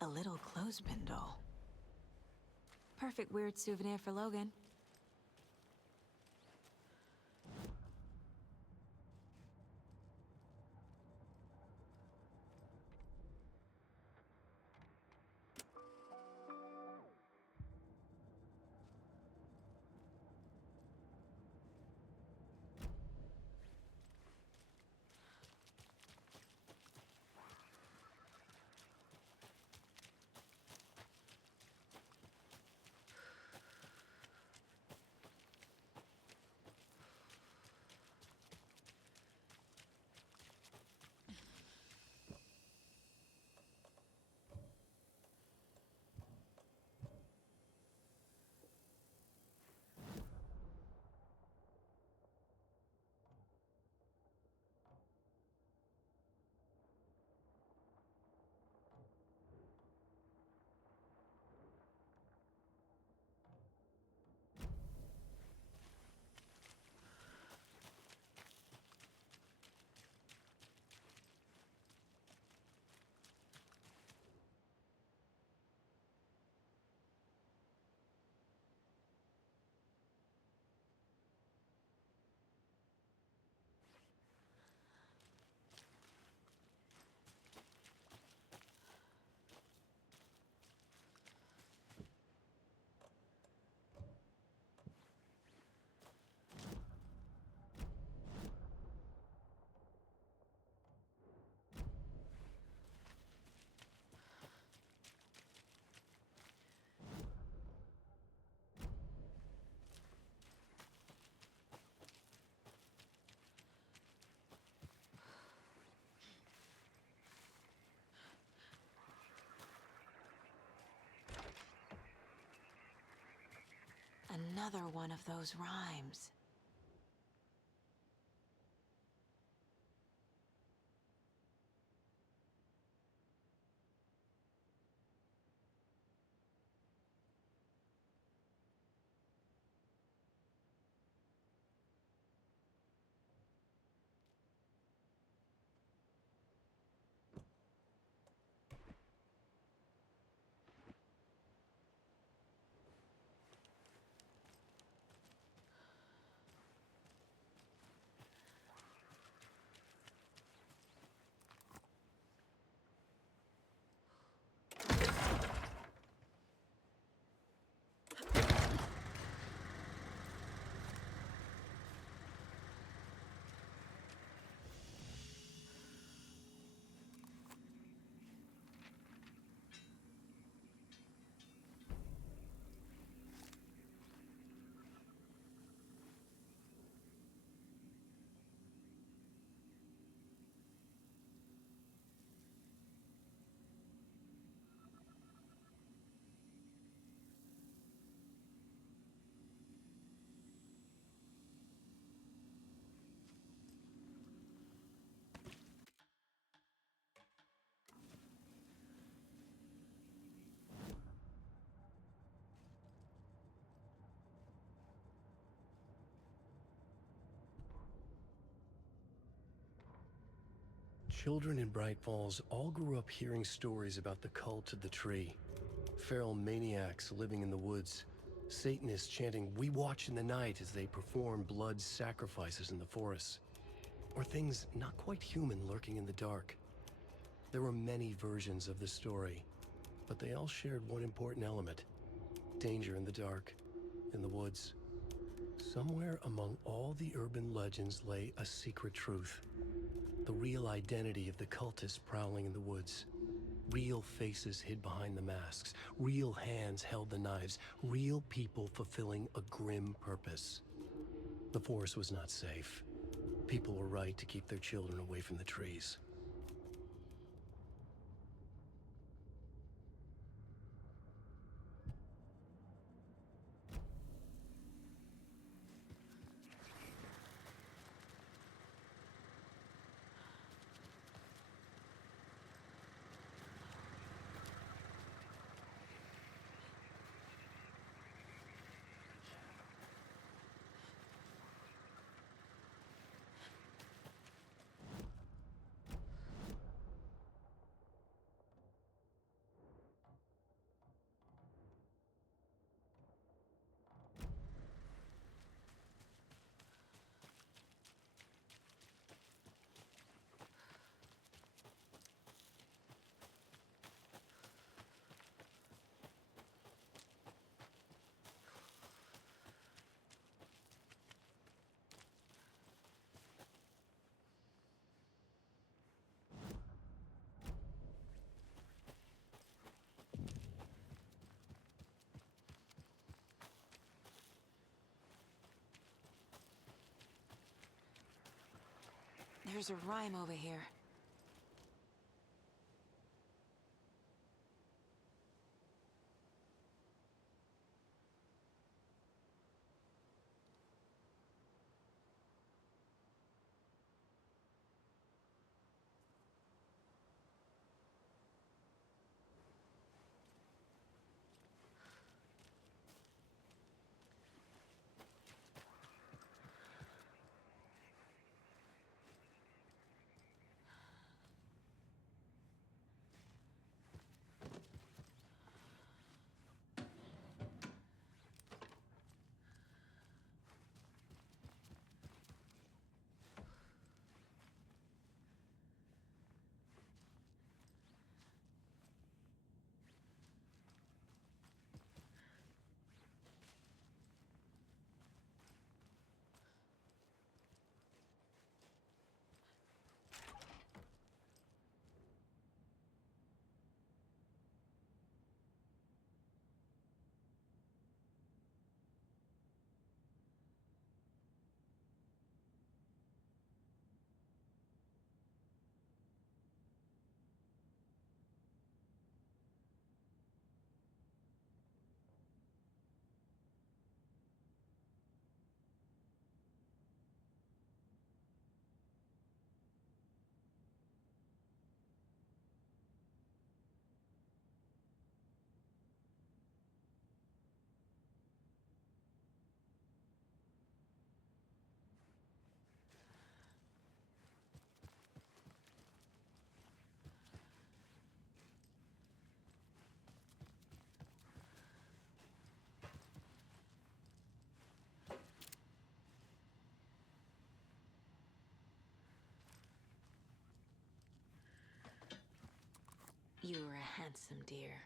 A little clothespin doll. Perfect weird souvenir for Logan. Another one of those rhymes. Children in Bright Falls all grew up hearing stories about the cult of the tree. Feral maniacs living in the woods. Satanists chanting, "We watch in the night," as they perform blood sacrifices in the forests. Or things not quite human lurking in the dark. There were many versions of the story, but they all shared one important element. Danger in the dark, in the woods. Somewhere among all the urban legends lay a secret truth. The real identity of the cultists prowling in the woods. Real faces hid behind the masks. Real hands held the knives. Real people fulfilling a grim purpose. The forest was not safe. People were right to keep their children away from the trees. There's a rhyme over here. You were a handsome deer.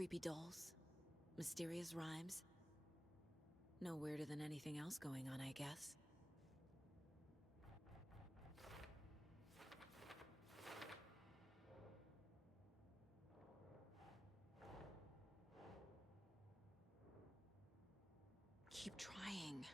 Creepy dolls, mysterious rhymes. No weirder than anything else going on, I guess. Keep trying.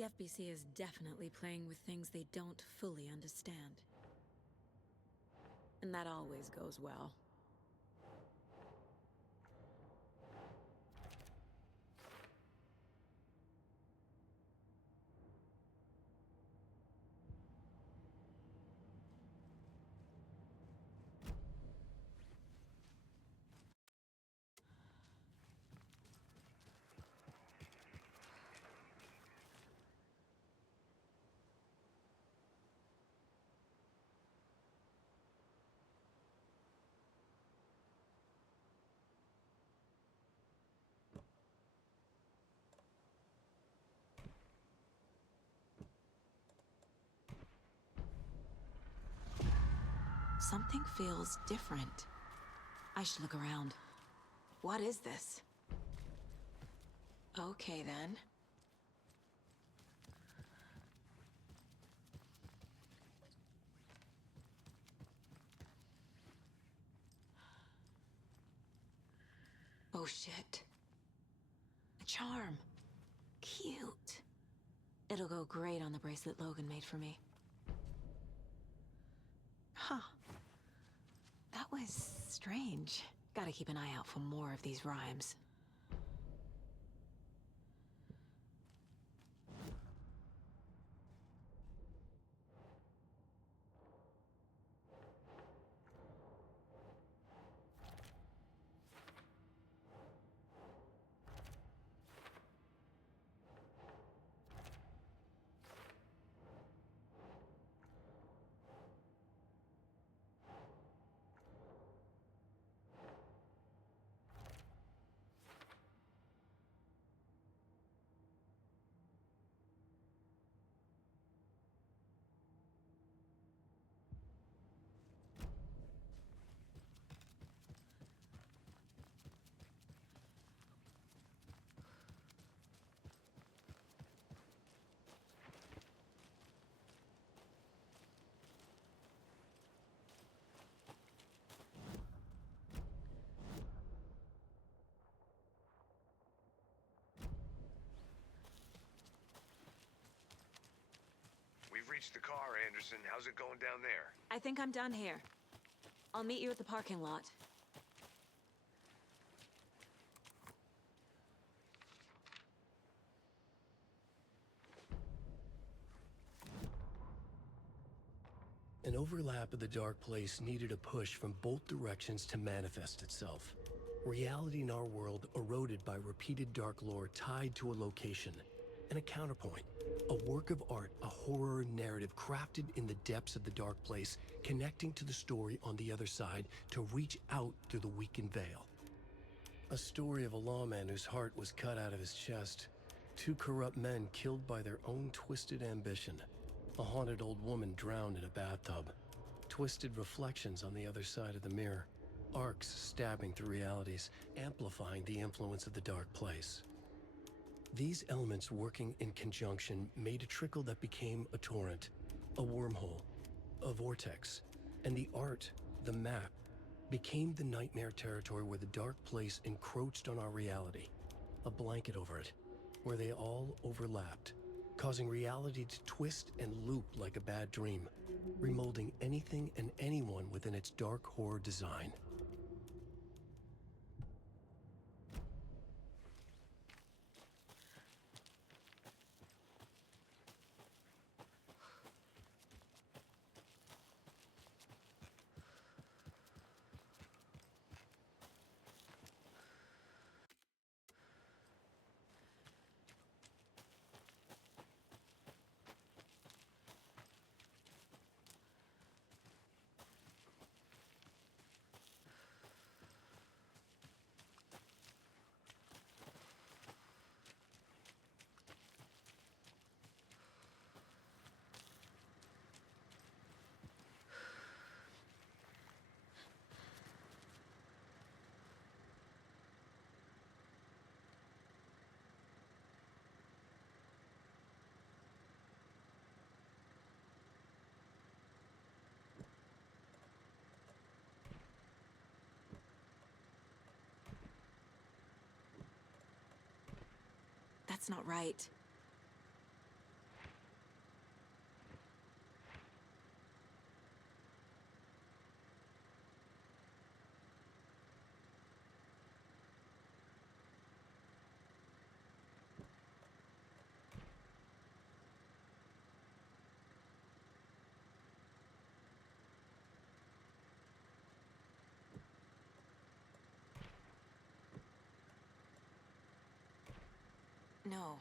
The FBC is definitely playing with things they don't fully understand. And that always goes well. Something feels different. I should look around. What is this? Okay, then. Oh, shit. A charm. Cute. It'll go great on the bracelet Logan made for me. Huh. That was strange. Gotta keep an eye out for more of these rhymes. We've reached the car, Anderson. How's it going down there? I think I'm done here. I'll meet you at the parking lot. An overlap of the dark place needed a push from both directions to manifest itself. Reality in our world eroded by repeated dark lore tied to a location, and a counterpoint. A work of art, a horror narrative crafted in the depths of the dark place, connecting to the story on the other side to reach out through the weakened veil. A story of a lawman whose heart was cut out of his chest. Two corrupt men killed by their own twisted ambition. A haunted old woman drowned in a bathtub. Twisted reflections on the other side of the mirror. Arcs stabbing through realities, amplifying the influence of the dark place. These elements working in conjunction made a trickle that became a torrent, a wormhole, a vortex, and the art, the map, became the nightmare territory where the dark place encroached on our reality, a blanket over it, where they all overlapped, causing reality to twist and loop like a bad dream, remolding anything and anyone within its dark horror design. That's not right. No.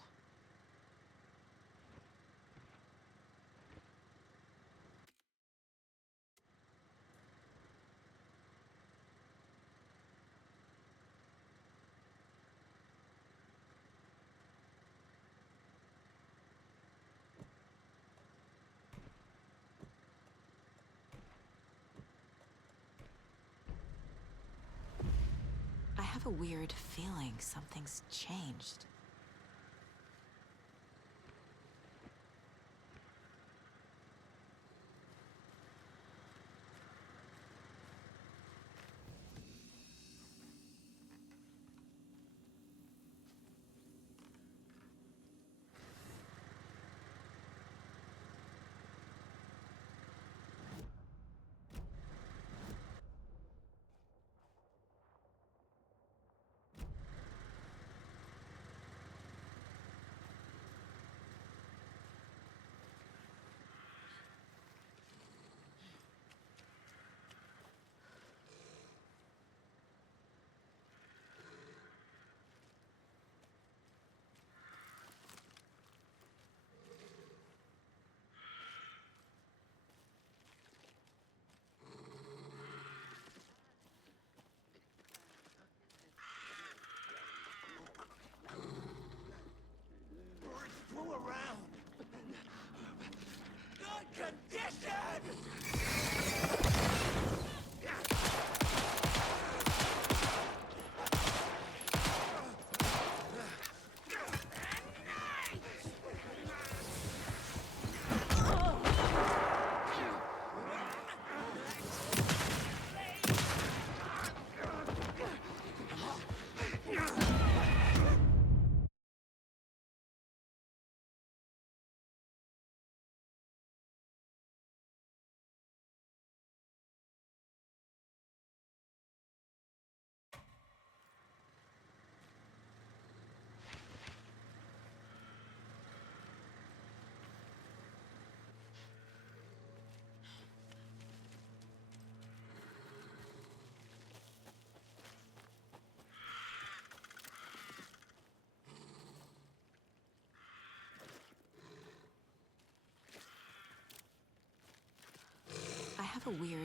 I have a weird feeling something's changed.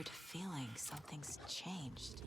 weird feeling something's changed.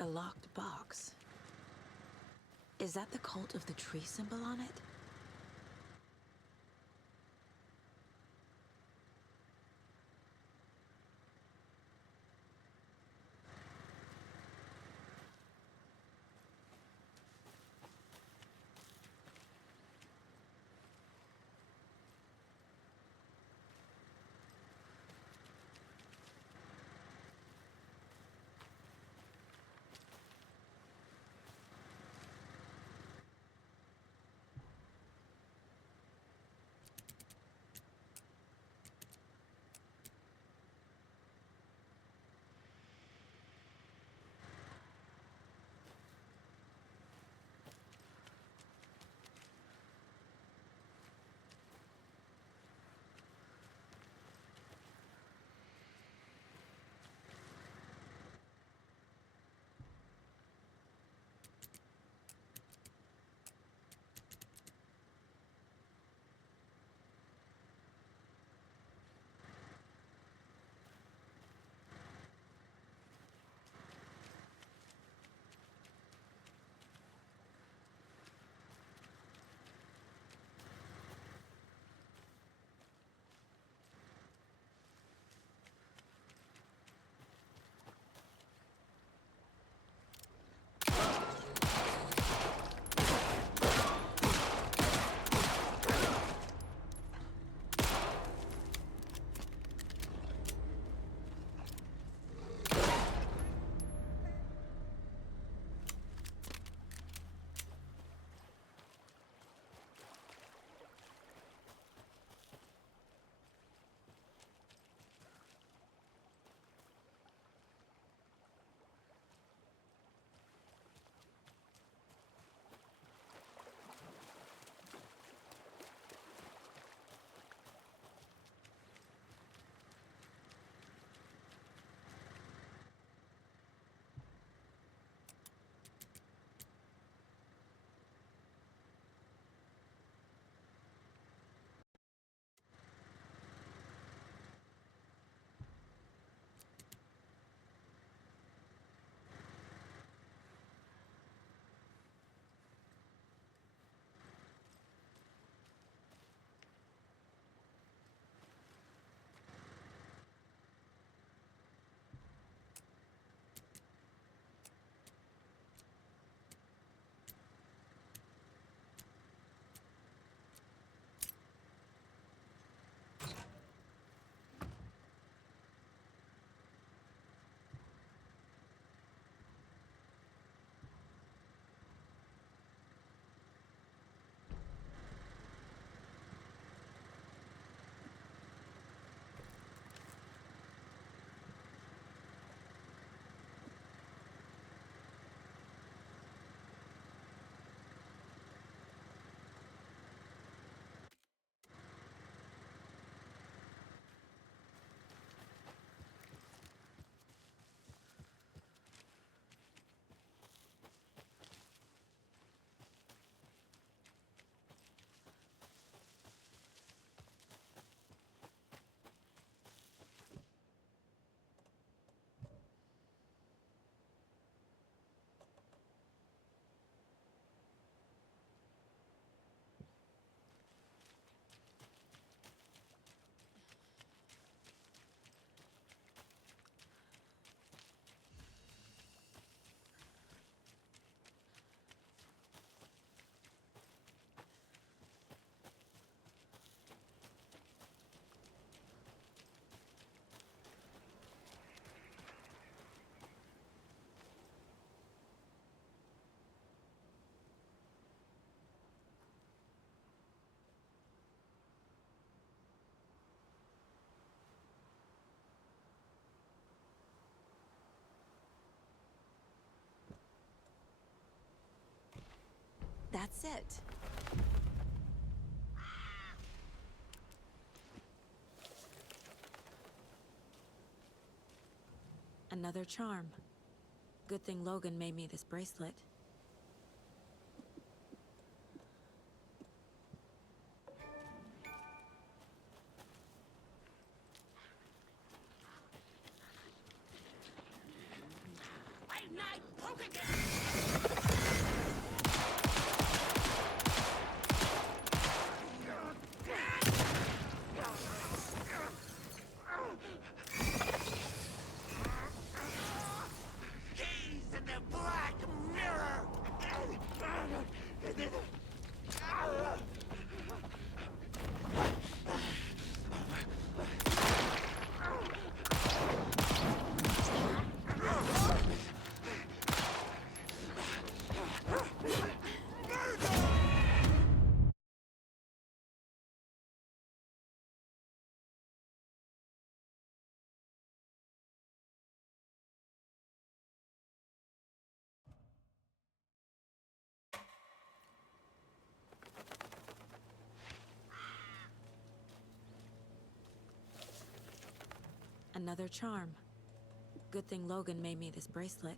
A locked box. Is that the cult of the tree symbol on it? That's it. Another charm. Good thing Logan made me this bracelet. Another charm. Good thing Logan made me this bracelet.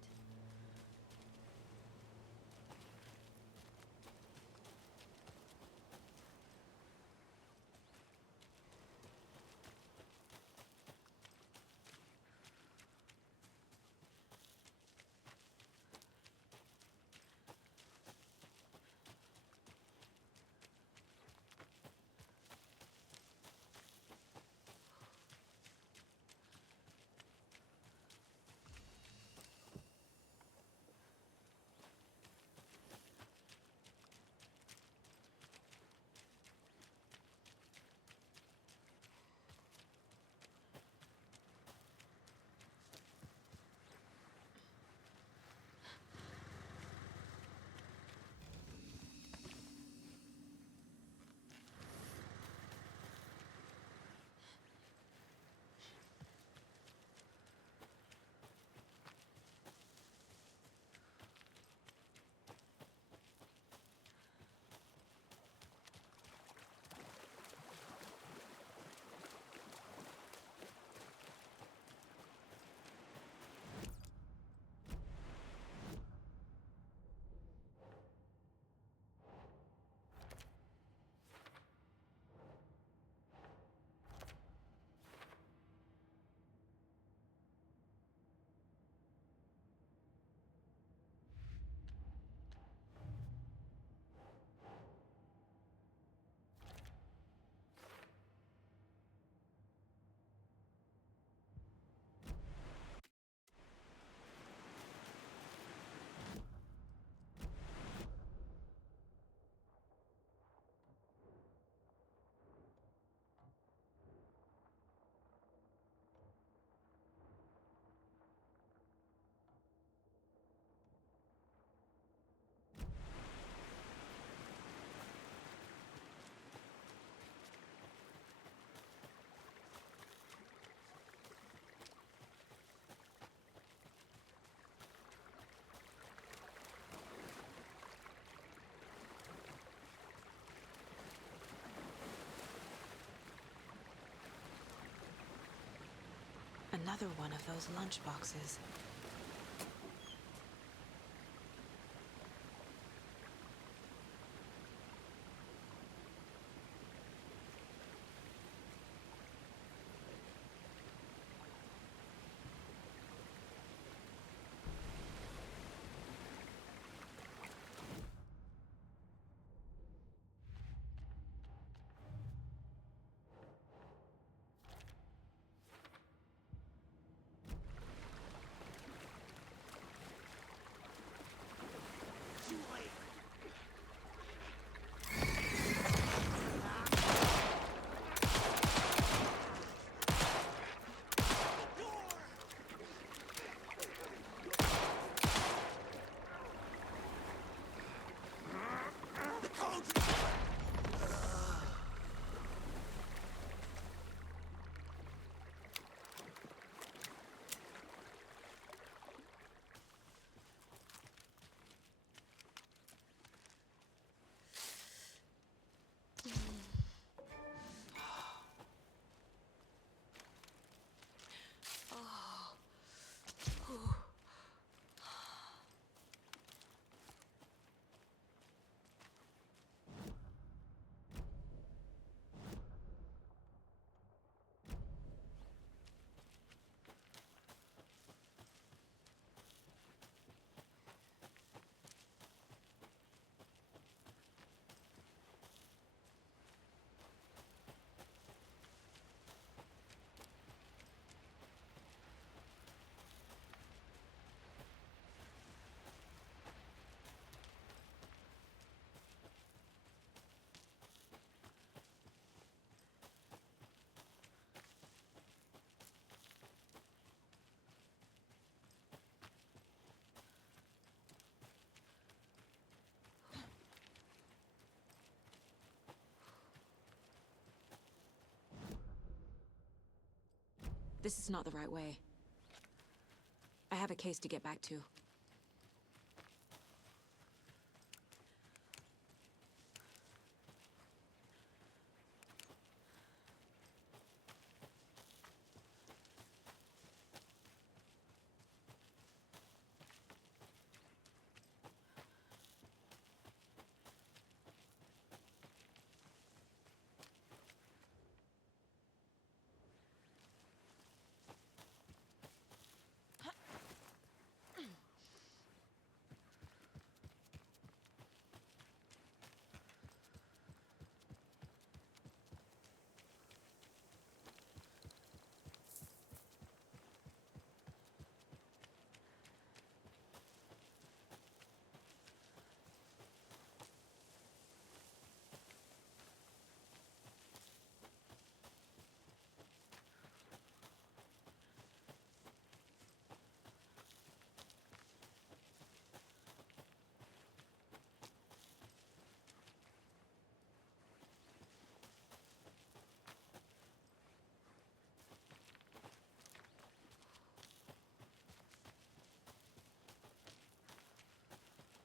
Another one of those lunch boxes. This is not the right way. I have a case to get back to.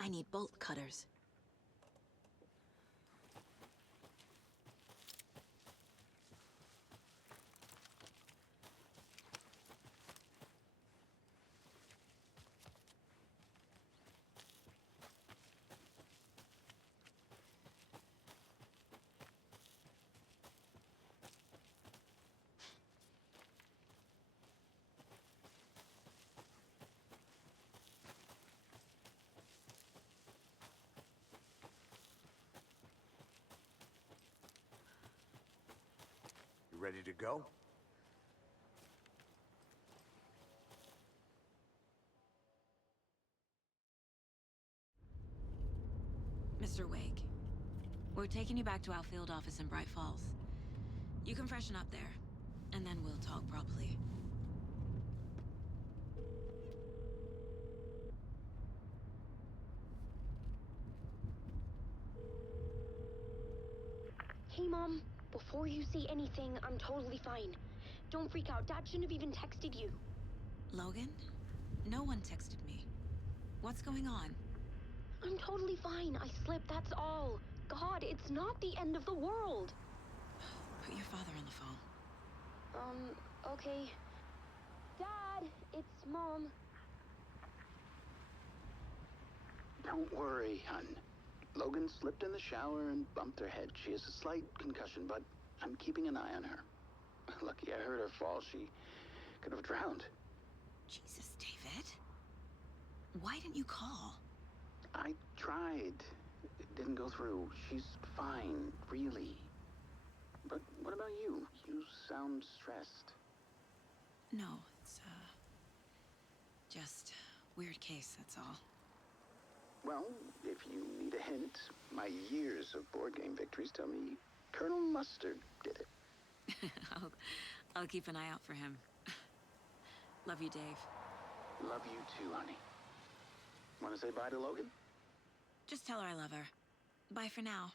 I need bolt cutters. Ready to go? Mr. Wake, we're taking you back to our field office in Bright Falls. You can freshen up there, and then we'll talk properly. Hey, Mom. Before you say anything, I'm totally fine. Don't freak out. Dad shouldn't have even texted you. Logan? No one texted me. What's going on? I'm totally fine. I slipped, that's all. God, it's not the end of the world. Put your father on the phone. Okay. Dad, it's Mom. Don't worry, hun. Logan slipped in the shower and bumped her head. She has a slight concussion, but I'm keeping an eye on her. Lucky I heard her fall. She could have drowned. Jesus, David. Why didn't you call? I tried. It didn't go through. She's fine, really. But what about you? You sound stressed. No, it's, just weird case, that's all. Well, if you need a hint, my years of board game victories tell me Colonel Mustard did it. I'll keep an eye out for him. Love you, Dave. Love you too, honey. Want to say bye to Logan? Just tell her I love her. Bye for now.